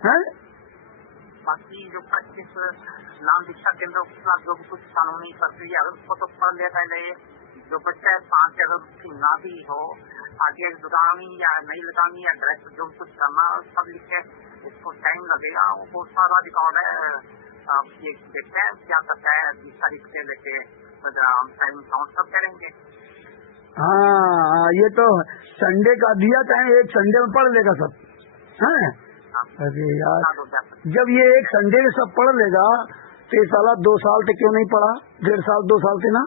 हैं। बाकी जो 25 नाम दीक्षा केंद्रों के खिलाफ जो भी कुछ कानूनी प्रक्रिया है उसको तो पढ़ ले। पहले जो बच्चा 5 अगर उसकी ना भी हो आगे लगानी या नहीं लगानी या डायरेक्ट जो कुछ करना सब लिखे, उसको टाइम लगेगा। वो बहुत सारा रिकॉर्ड है। आप ये देखते हैं क्या करता है 20 तारीख से लेके टाइम काउंट सब करेंगे। हाँ ये तो संडे का दिया चाहे एक संडे में पढ़ लेगा सब है। अरे यार जब ये एक संडे में सब पढ़ लेगा तो ये साला 2 साल तक क्यों नहीं पढ़ा, 1.5 साल 2 साल से ना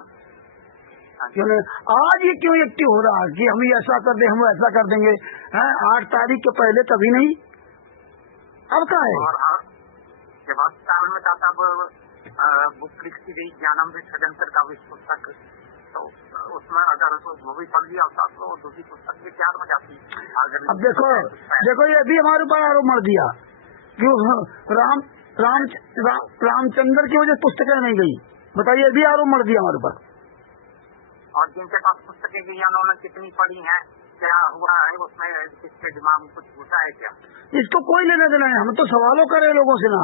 क्यों नहीं? आज ये क्यों एक्टिव हो रहा है कि हम ऐसा कर दे हम ऐसा कर देंगे हैं? 8 तारीख के पहले कभी नहीं, अब क्या है। जब आप में था तब बुक लिखती गई ज्ञानामृत सदंतर का पुस्तक, तो उसमें अगर वो भी पढ़ लिया होता तो दूसरी पुस्तक भी तैयार हो जाती। अब देखो ये भी हमारे ऊपर आरोप मर दिया क्यों रामचंद्र की वजह पुस्तकें नहीं गई। बताइए ये भी आरोप मर दिया हमारे ऊपर। और जिनके पास पुस्तकें गई उन्होंने कितनी पढ़ी हैं, क्या हुआ है उसमें, किसके दिमाग में कुछ घुसा है क्या, इसको कोई लेना देना है। हम तो सवालों कर रहे लोगों से ना,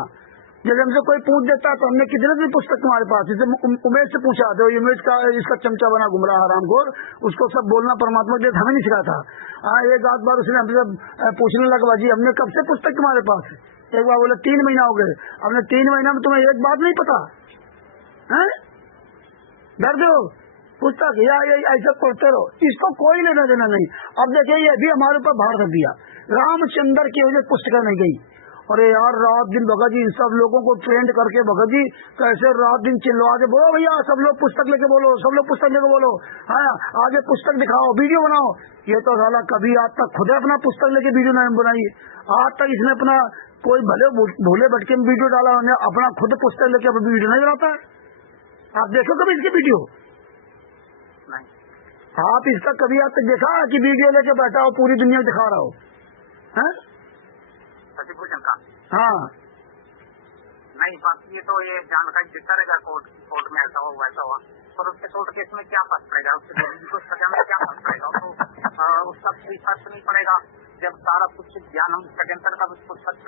जब हमसे कोई पूछ देता तो हमने कितने दिन पुस्तक तुम्हारे पास, जैसे उमेश से पूछा तो उमेश का इसका चमचा बना घुम रहा हरामखोर, उसको सब बोलना परमात्मा के हमें नहीं सिखाया था। हाँ एक आध बार उसने हमसे पूछने लगा जी हमने कब से पुस्तक तुम्हारे पास है। एक बार बोले 3 महीना हो गए। हमने 3 महीना में तुम्हें एक बात नहीं पता है, डर दो पुस्तक या ऐसा पढ़ते रहो, इसको कोई लेना देना नहीं। अब देखिए ये भी हमारे ऊपर भार कर दिया, रामचंद्र की वजह पुस्तक नहीं गई। अरे यार रात दिन भगत जी इन सब लोगों को ट्रेंड करके भगत जी कैसे रात दिन चिल्ला के बोलो भैया सब लोग पुस्तक लेके बोलो, सब लोग पुस्तक लेके बोलो, हाँ आगे पुस्तक दिखाओ वीडियो बनाओ। ये तो साला कभी आज तक खुद अपना पुस्तक लेके वीडियो नहीं बनाई, आज तक इसने अपना कोई भले भोले भटके में वीडियो डाला, उन्हें अपना खुद पुस्तक लेके अपनी वीडियो नहीं बनाता है। आप देखो कभी इसकी वीडियो, आप इसका कभी आज तक देखा कि वीडियो लेके बैठा हो पूरी दुनिया में दिखा रहा हो है? हाँ नहीं बाकी ये तो ये जानकारी देता रहेगा कोर्ट में ऐसा हो वैसा हुआ, पर उसके कोर्ट केस में क्या फर्क पड़ेगा, उसको सजा में क्या फर्क पड़ेगा, तो उसका कोई फर्क नहीं पड़ेगा। जब सारा कुछ ज्ञान हम षड्यंत्र का उसको सच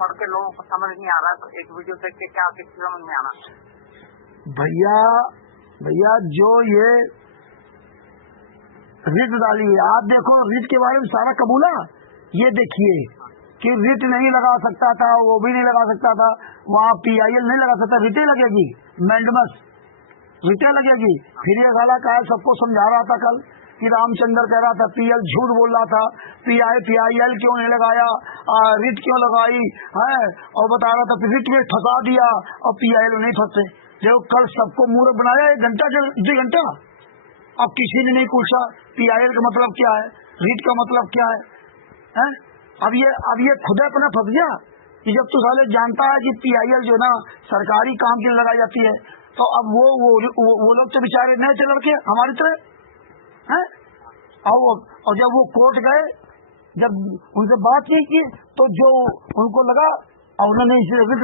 पढ़ के लोगों को समझ नहीं आ रहा है तो एक वीडियो देख के क्या किसी समझ में आना। भैया जो ये रिट डाली है, आप देखो रिट के बारे में सारा कबूला, ये देखिए कि रिट नहीं लगा सकता था, वो भी नहीं लगा सकता था, वहाँ PIL नहीं लगा सकता, रिटे लगेगी, मैंडमस रिटे लगेगी। फिर ये गाला का सबको समझा रहा था कल कि रामचंद्र कह रहा था PL झूठ बोल रहा था, PIL क्यों नहीं लगाया, रिट क्यों लगाई है, और बता रहा था रिट में फंसा दिया और PIL नहीं फंसे। जो कल सबको मूर्ख बनाया 1 घंटा 2 घंटा अब किसी ने नहीं पूछा PIL का मतलब क्या है, रीट का मतलब क्या है? अब ये खुद अपना फंस गया कि जब तू साले जानता है कि PIL जो ना सरकारी काम के लिए लगाई जाती है, तो अब वो लोग तो बेचारे नए थे लड़के हमारी तरह हैं। और जब वो कोर्ट गए, जब उनसे बात नहीं की, तो जो उनको लगा और उन्होंने रिट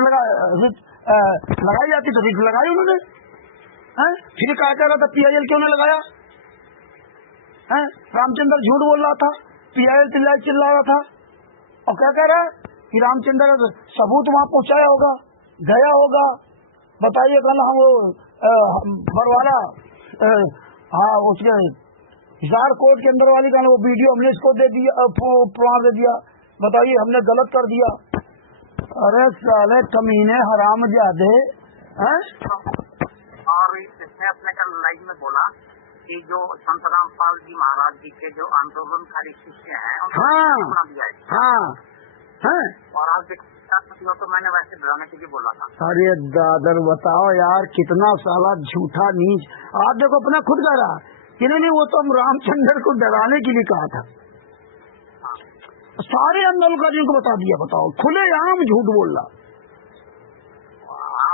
लगाई जाती तो रिट लगाई उन्होंने। फिर कहा कह रहा था PIL क्यों नहीं लगाया? रामचंद्र झूठ बोल रहा था, PIL चिल्ला रहा था, और क्या कह रहा है कि रामचंद्र सबूत वहां पहुंचाया होगा, गया होगा। बताइए कल हम बरवाला उसके हिसार कोर्ट के अंदर वाली वो वीडियो हमने इसको दे दिया, प्रमाण दे दिया। बताइए हमने गलत कर दिया। अरे साले कमीने हरामजादे हैं। और इसने अपने कल लाइव में बोला कि जो संत रामपाल जी महाराज जी के जो आंदोलनकारी शिष्य हैं उनको बना दिया है। और आज तो मैंने वैसे डराने के लिए बोला था। अरे दादर बताओ यार, कितना साला झूठा नीच। आप देखो अपना खुद कह रहा कि नहीं वो तो हम रामचंद्र को डराने के लिए कहा था। सारे आंदोलनकारियों को बता दिया। बताओ, खुलेआम झूठ बोल रहा।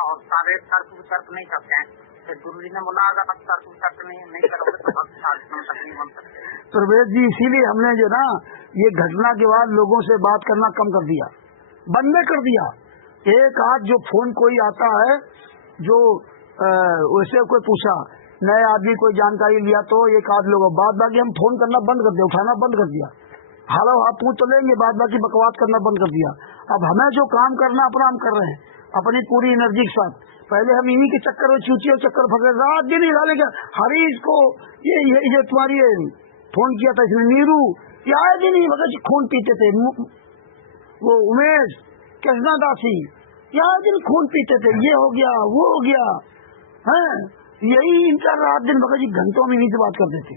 और सारे तर्क वितर्क नहीं करते हैं। गुरु जी ने बोला अगर आप तर्क वितर्क नहीं करोगे तो नहीं बन सकते। प्रवेश जी, इसीलिए हमने जो ना ये घटना के बाद लोगों से बात करना कम कर दिया, बंद कर दिया। एक आध जो फोन कोई आता है, जो वैसे कोई पूछा, नए आदमी कोई जानकारी लिया तो एक आध लोग, बाद बाकी हम फोन करना बंद कर दिया, उठाना बंद कर दिया। हालो हाथ पूछ तो लेंगे, बाद बाकी बकवास करना बंद कर दिया। अब हमें जो काम करना अपना हम कर रहे हैं अपनी पूरी एनर्जी के साथ। पहले हम इन्हीं के चक्कर में चूची और चक्कर फंसे, रात दिन हिला लेंगे। हरीश को ये तुम्हारी फोन किया था इसने, नीरू आए दिन ही भगत खून पीते थे, वो उमेश कृष्णा दासी आए दिन खून पीते थे, ये हो गया वो हो गया है। यही इनका रात दिन भगत जी घंटों में इन्हीं से बात करते थे।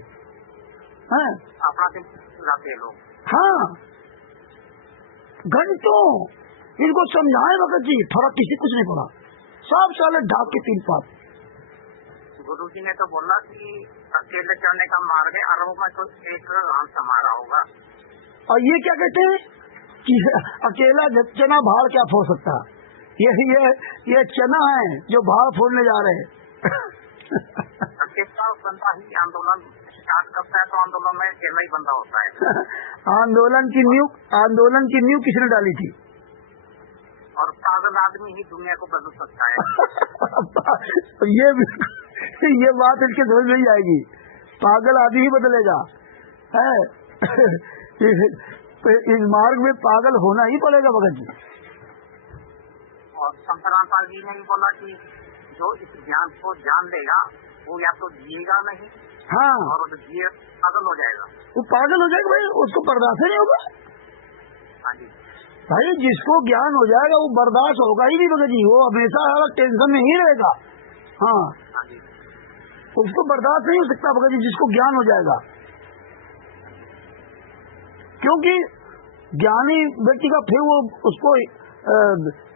लोग हाँ, घंटों इनको समझाए भगत जी, फर्क किसी कुछ नहीं पड़ा। सब साले ढाक के 3 पात। गुरु जी ने तो बोला कि अकेले चढ़ने का मार्ग है, अरबों में तो एक राम समारा होगा। और ये क्या कहते हैं कि अकेला चना भाड़ क्या फोड़ सकता? ये चना है जो भाड़ फोड़ने जा रहे हैं। अकेला बंदा ही आंदोलन स्टार्ट करता है, तो आंदोलन में अकेला ही बंदा होता है। आंदोलन की नींव किसने डाली थी? और पागल आदमी ही दुनिया को बदल सकता है। ये बात इनके समझ नहीं आएगी। पागल आदमी ही बदलेगा है। इस मार्ग में पागल होना ही पड़ेगा भगत जी। और संत रामपाल जी ने भी बोला कि जो इस ज्ञान को जान लेगा वो या तो जिएगा नहीं, हाँ, और जिए पागल हो जाएगा। वो पागल हो जाएगा भाई, उसको बर्दाश्त नहीं होगा। हाँ जी भाई, जिसको ज्ञान हो जाएगा वो बर्दाश्त होगा ही नहीं भगत जी, वो हमेशा टेंशन में ही रहेगा। हाँ, उसको बर्दाश्त नहीं हो सकता भगत जी जिसको ज्ञान हो जाएगा। क्योंकि ज्ञानी व्यक्ति का फिर वो उसको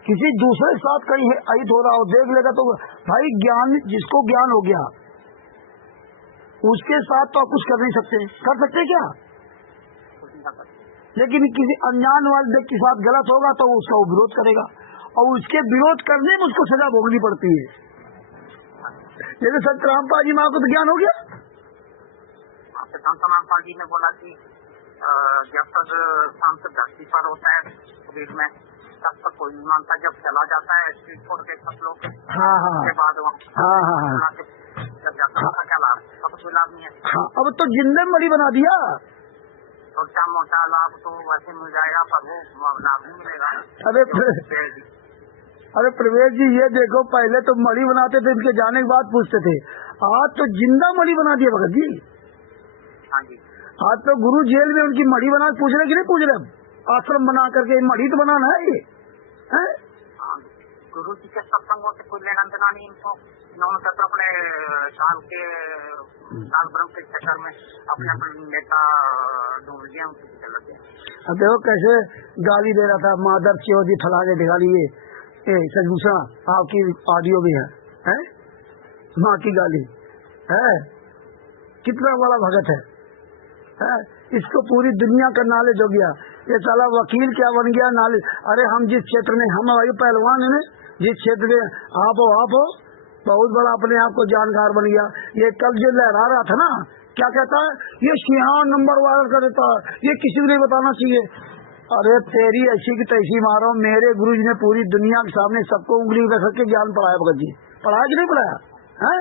किसी दूसरे के साथ कहीं अहित हो रहा हो देख लेगा तो भाई, ज्ञान जिसको ज्ञान हो गया उसके साथ तो आप कुछ कर नहीं सकते। कर सकते क्या? लेकिन किसी अनजान वाले व्यक्ति के साथ गलत होगा तो उसका वो विरोध करेगा, और उसके विरोध करने में उसको सजा भोगनी पड़ती है। जैसे संत रामपाल जी महाराज को तो ज्ञान हो गया। संत रामपाल जी ने बोला कि जब तक संत धरती पर होता है शरीर में तब तक कोई नहीं मानता, जब चला जाता है स्ट्रीट फोर्ड के सब लोग उसके बाद क्या लाभ? अब कोई लाभ नहीं है। अब तो जिंदे मड़ी बना दिया। छोटा मोटा लाभ तो वैसे मिल जाएगा, पर वो लाभ नहीं मिलेगा। अरे प्रवेश जी, ये देखो, पहले तो मड़ी बनाते थे, इनके जाने के बाद पूछते थे, आज तो जिंदा मड़ी बना दिया भगत जी। हाँ जी, आज तो गुरु जेल में उनकी मड़ी बना पूछ रहे कि नहीं पूछ रहे? आश्रम बना करके मड़ी तो बनाना है ये है? गुरु जी के सत्संगों से कोई लेना देना नहीं इनको। इन्होंने तो अपने साल भर के चक्कर में अपने नेता ढूंढ लिया, उनसे चल गया। अब देखो कैसे गाली दे रहा था, मादर चौधरी फलाने ढिकाली। ये सजभूषण आपकी ऑडियो भी है माँ की गाली है। कितना बड़ा भगत है? इसको पूरी दुनिया का नॉलेज हो गया। ये साला वकील क्या बन गया नॉलेज। अरे हम जिस क्षेत्र में, हम भाई पहलवान है, जिस क्षेत्र में आप हो बहुत बड़ा अपने आप को जानकार बन गया। ये कल जो लहरा रहा था ना, क्या कहता है, ये सियान नंबर वायरल कर देता है, ये किसी को नहीं बताना चाहिए। अरे तेरी ऐसी की तैसी मारो, मेरे गुरु जी ने पूरी दुनिया के सामने सबको उंगली रख के ज्ञान पढ़ाया। भगत जी पढ़ाया कि नहीं पढ़ाया है?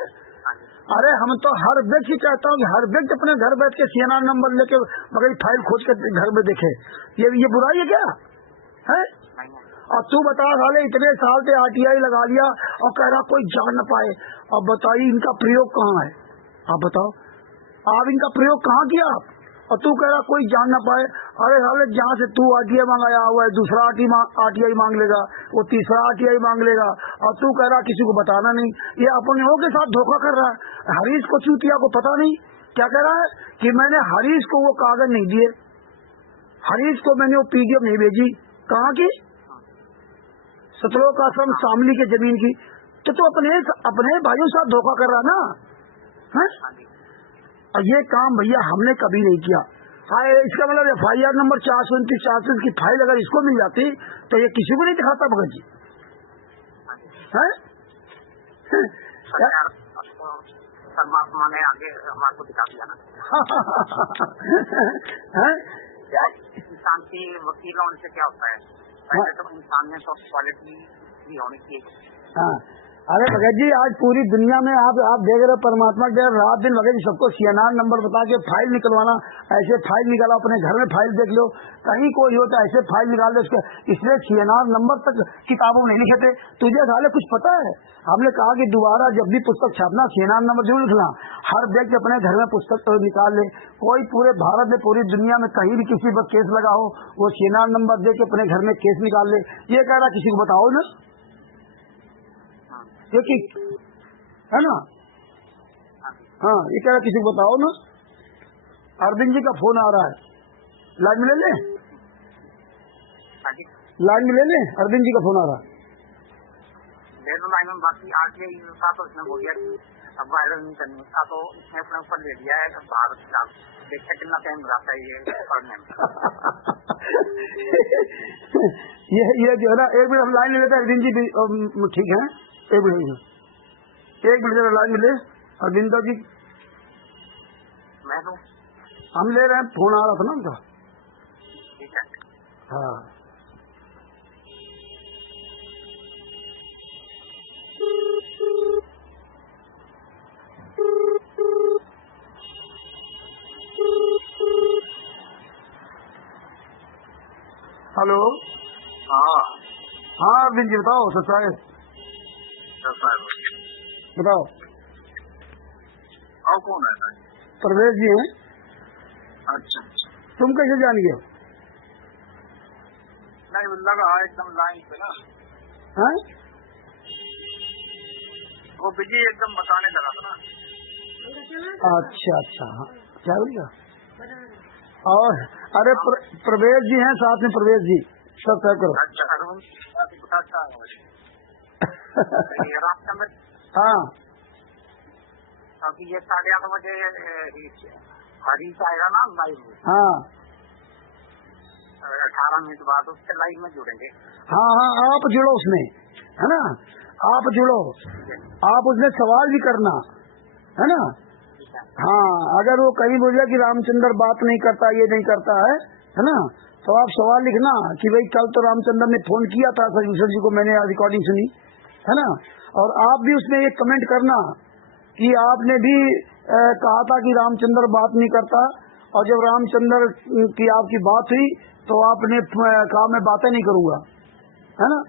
अरे हम तो हर व्यक्ति चाहता हूँ कि हर व्यक्ति अपने घर बैठ के सीएनआर नंबर लेके मगर फाइल खोज के घर में देखे। ये बुराई है क्या है? और तू बता साले इतने साल से आरटीआई लगा लिया और कह रहा कोई जान न पाए। अब बताइए इनका प्रयोग कहाँ है? आप बताओ, आप इनका प्रयोग कहाँ किया आप? और तू कह रहा कोई जान न पाए। अरे साले जहाँ से तू आरटीआई मंगाया हुआ है, दूसरा आरटीआई मांग लेगा, वो तीसरा आरटीआई मांग लेगा, और तू कह रहा किसी को बताना नहीं। ये अपने के साथ धोखा कर रहा है। हरीश को चूतिया को पता नहीं क्या कह रहा है कि मैंने हरीश को वो कागज नहीं दिए, हरीश को मैंने वो पीडीएफ नहीं भेजी। कहाँ की? सतलोक आश्रम शामली के जमीन की। तो तू अपने भाइयों के साथ धोखा कर रहा ना है? और ये काम भैया हमने कभी नहीं किया। हाँ, इसका मतलब FIR नंबर 429 की फाइल अगर इसको मिल जाती तो ये किसी को नहीं दिखाता भगत जी है? परमात्मा ने आगे हमारे को दिखा दिया ना। इंसान की वकील होने से क्या होता है? पहले तो इंसान में तो क्वालिटी भी होनी चाहिए। अरे भगत जी आज पूरी दुनिया में आप देख रहे हो परमात्मा के रात दिन भगत जी सबको सीएनआर नंबर बता के फाइल निकलवाना। ऐसे फाइल निकाला, अपने घर में फाइल देख लो, कहीं कोई हो तो ऐसे फाइल निकाल दो उसके। इसलिए सीएनआर नंबर तक किताबों में नहीं लिखे थे। तुझे साले कुछ पता है? हमने कहा कि दोबारा जब भी पुस्तक छापना सीएनआर नंबर जरूर लिखना। हर व्यक्ति अपने घर में पुस्तक तो निकाल ले। कोई पूरे भारत में पूरी दुनिया में कहीं भी किसी पर केस लगा हो वो सीएनआर नंबर दे के अपने घर में केस निकाल ले। ये कह रहा किसी को बताओ ना, ये कि है ना? हाँ, ये कह रहा किसी को बताओ ना। अरविंद जी का फोन आ रहा है, लाइन में ले ले, लाइन में ले ले। अरविंद जी का फोन आ रहा है। लाइन में बाकी आरटीआई का तो इसने बोल दिया कि अब वायरल नहीं करने का, तो इसने अपने ऊपर ले लिया है भारत का। देखिए कितना टाइम रहता है ये पढ़ने में। ये जो है ना, एक मिनट हम लाइन ले लेते हैं। अरविंद जी ठीक है, एक मिनट जरा लाइन मिले। अरविंदा जी मैं तो हम ले रहे हैं, फोन आ रहा था ना उनका। ठीक है। हाँ हेलो। हाँ अरविंद जी बताओ। सच्चाई बताओ। और कौन है? प्रवेश जी हैं। अच्छा, तुम कैसे जान गए? नहीं लगा एकदम लाइन पे ना, हैं? वो बिजी एकदम बताने लगा था ना। अच्छा हाँ, क्या बोलिएगा? और अरे प्रवेश जी हैं साथ में। प्रवेश जी सब तय करो। अच्छा हाँ अभी ये 8:30 बजे हरीश आएगा ना लाइव में। हाँ 18 मिनट बाद उससे लाइव में जुड़ेंगे। हाँ आप जुड़ो उसमें, है ना? आप जुड़ो, आप उसमें सवाल भी करना, है ना? हाँ अगर वो कहीं बोल कि रामचंद्र बात नहीं करता, ये नहीं करता है ना, तो आप सवाल लिखना कि भाई कल तो रामचंद्र ने फोन किया था सर्विसर जी को, मैंने रिकॉर्डिंग सुनी, है ना? और आप भी उसमें एक कमेंट करना कि आपने भी कहा था कि रामचंद्र बात नहीं करता, और जब रामचंद्र की आपकी बात हुई तो आपने कहा मैं बातें नहीं करूंगा, है ना?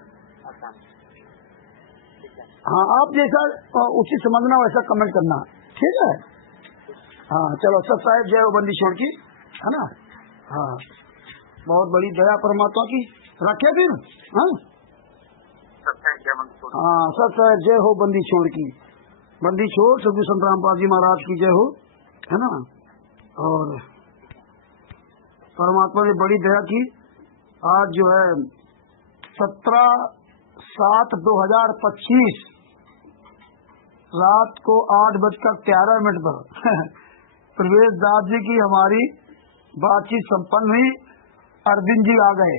हाँ आप जैसा उचित समझना वैसा कमेंट करना, ठीक है? हाँ चलो सब साहेब जय हो बंदी छोड़ की, है ना? हाँ बहुत बड़ी दया परमात्मा की रखे फिर। हाँ हाँ सब साहेब जय हो बंदी छोड़ की। बंदी छोड़ सदगुरु संत रामपाल जी महाराज की जय हो, है ना? और परमात्मा ने बड़ी दया की। आज जो है 17/7/2025 रात को 8:13 पर प्रवेश दास जी की हमारी बातचीत संपन्न हुई। अरविंद जी आ गए,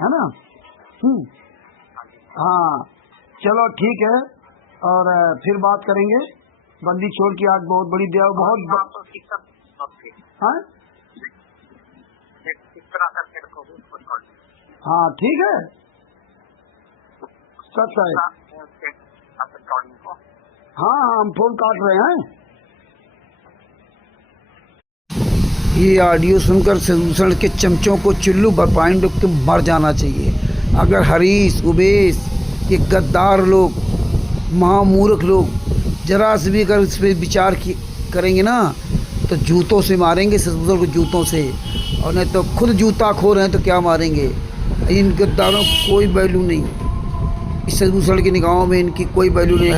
है ना? हाँ, चलो ठीक है, और फिर बात करेंगे। बंदी छोड़ की आज बहुत बड़ी दया, बहुत हाँ हाँ ठीक है, सच है। हाँ हम फोन काट रहे हैं। ये ऑडियो सुनकर सदूषण के चमचों को चुल्लू बरपाइन डुब के मर जाना चाहिए। अगर हरीश, उबेश, ये गद्दार लोग, महामूर्ख लोग जरा से भी अगर इस पर विचार करेंगे ना तो जूतों से मारेंगे सदूषण को, जूतों से, और नहीं तो खुद जूता खो रहे हैं तो क्या मारेंगे। इन गद्दारों को कोई वैल्यू नहीं, इस सदूषण की निगाहों में इनकी कोई वैल्यू नहीं है।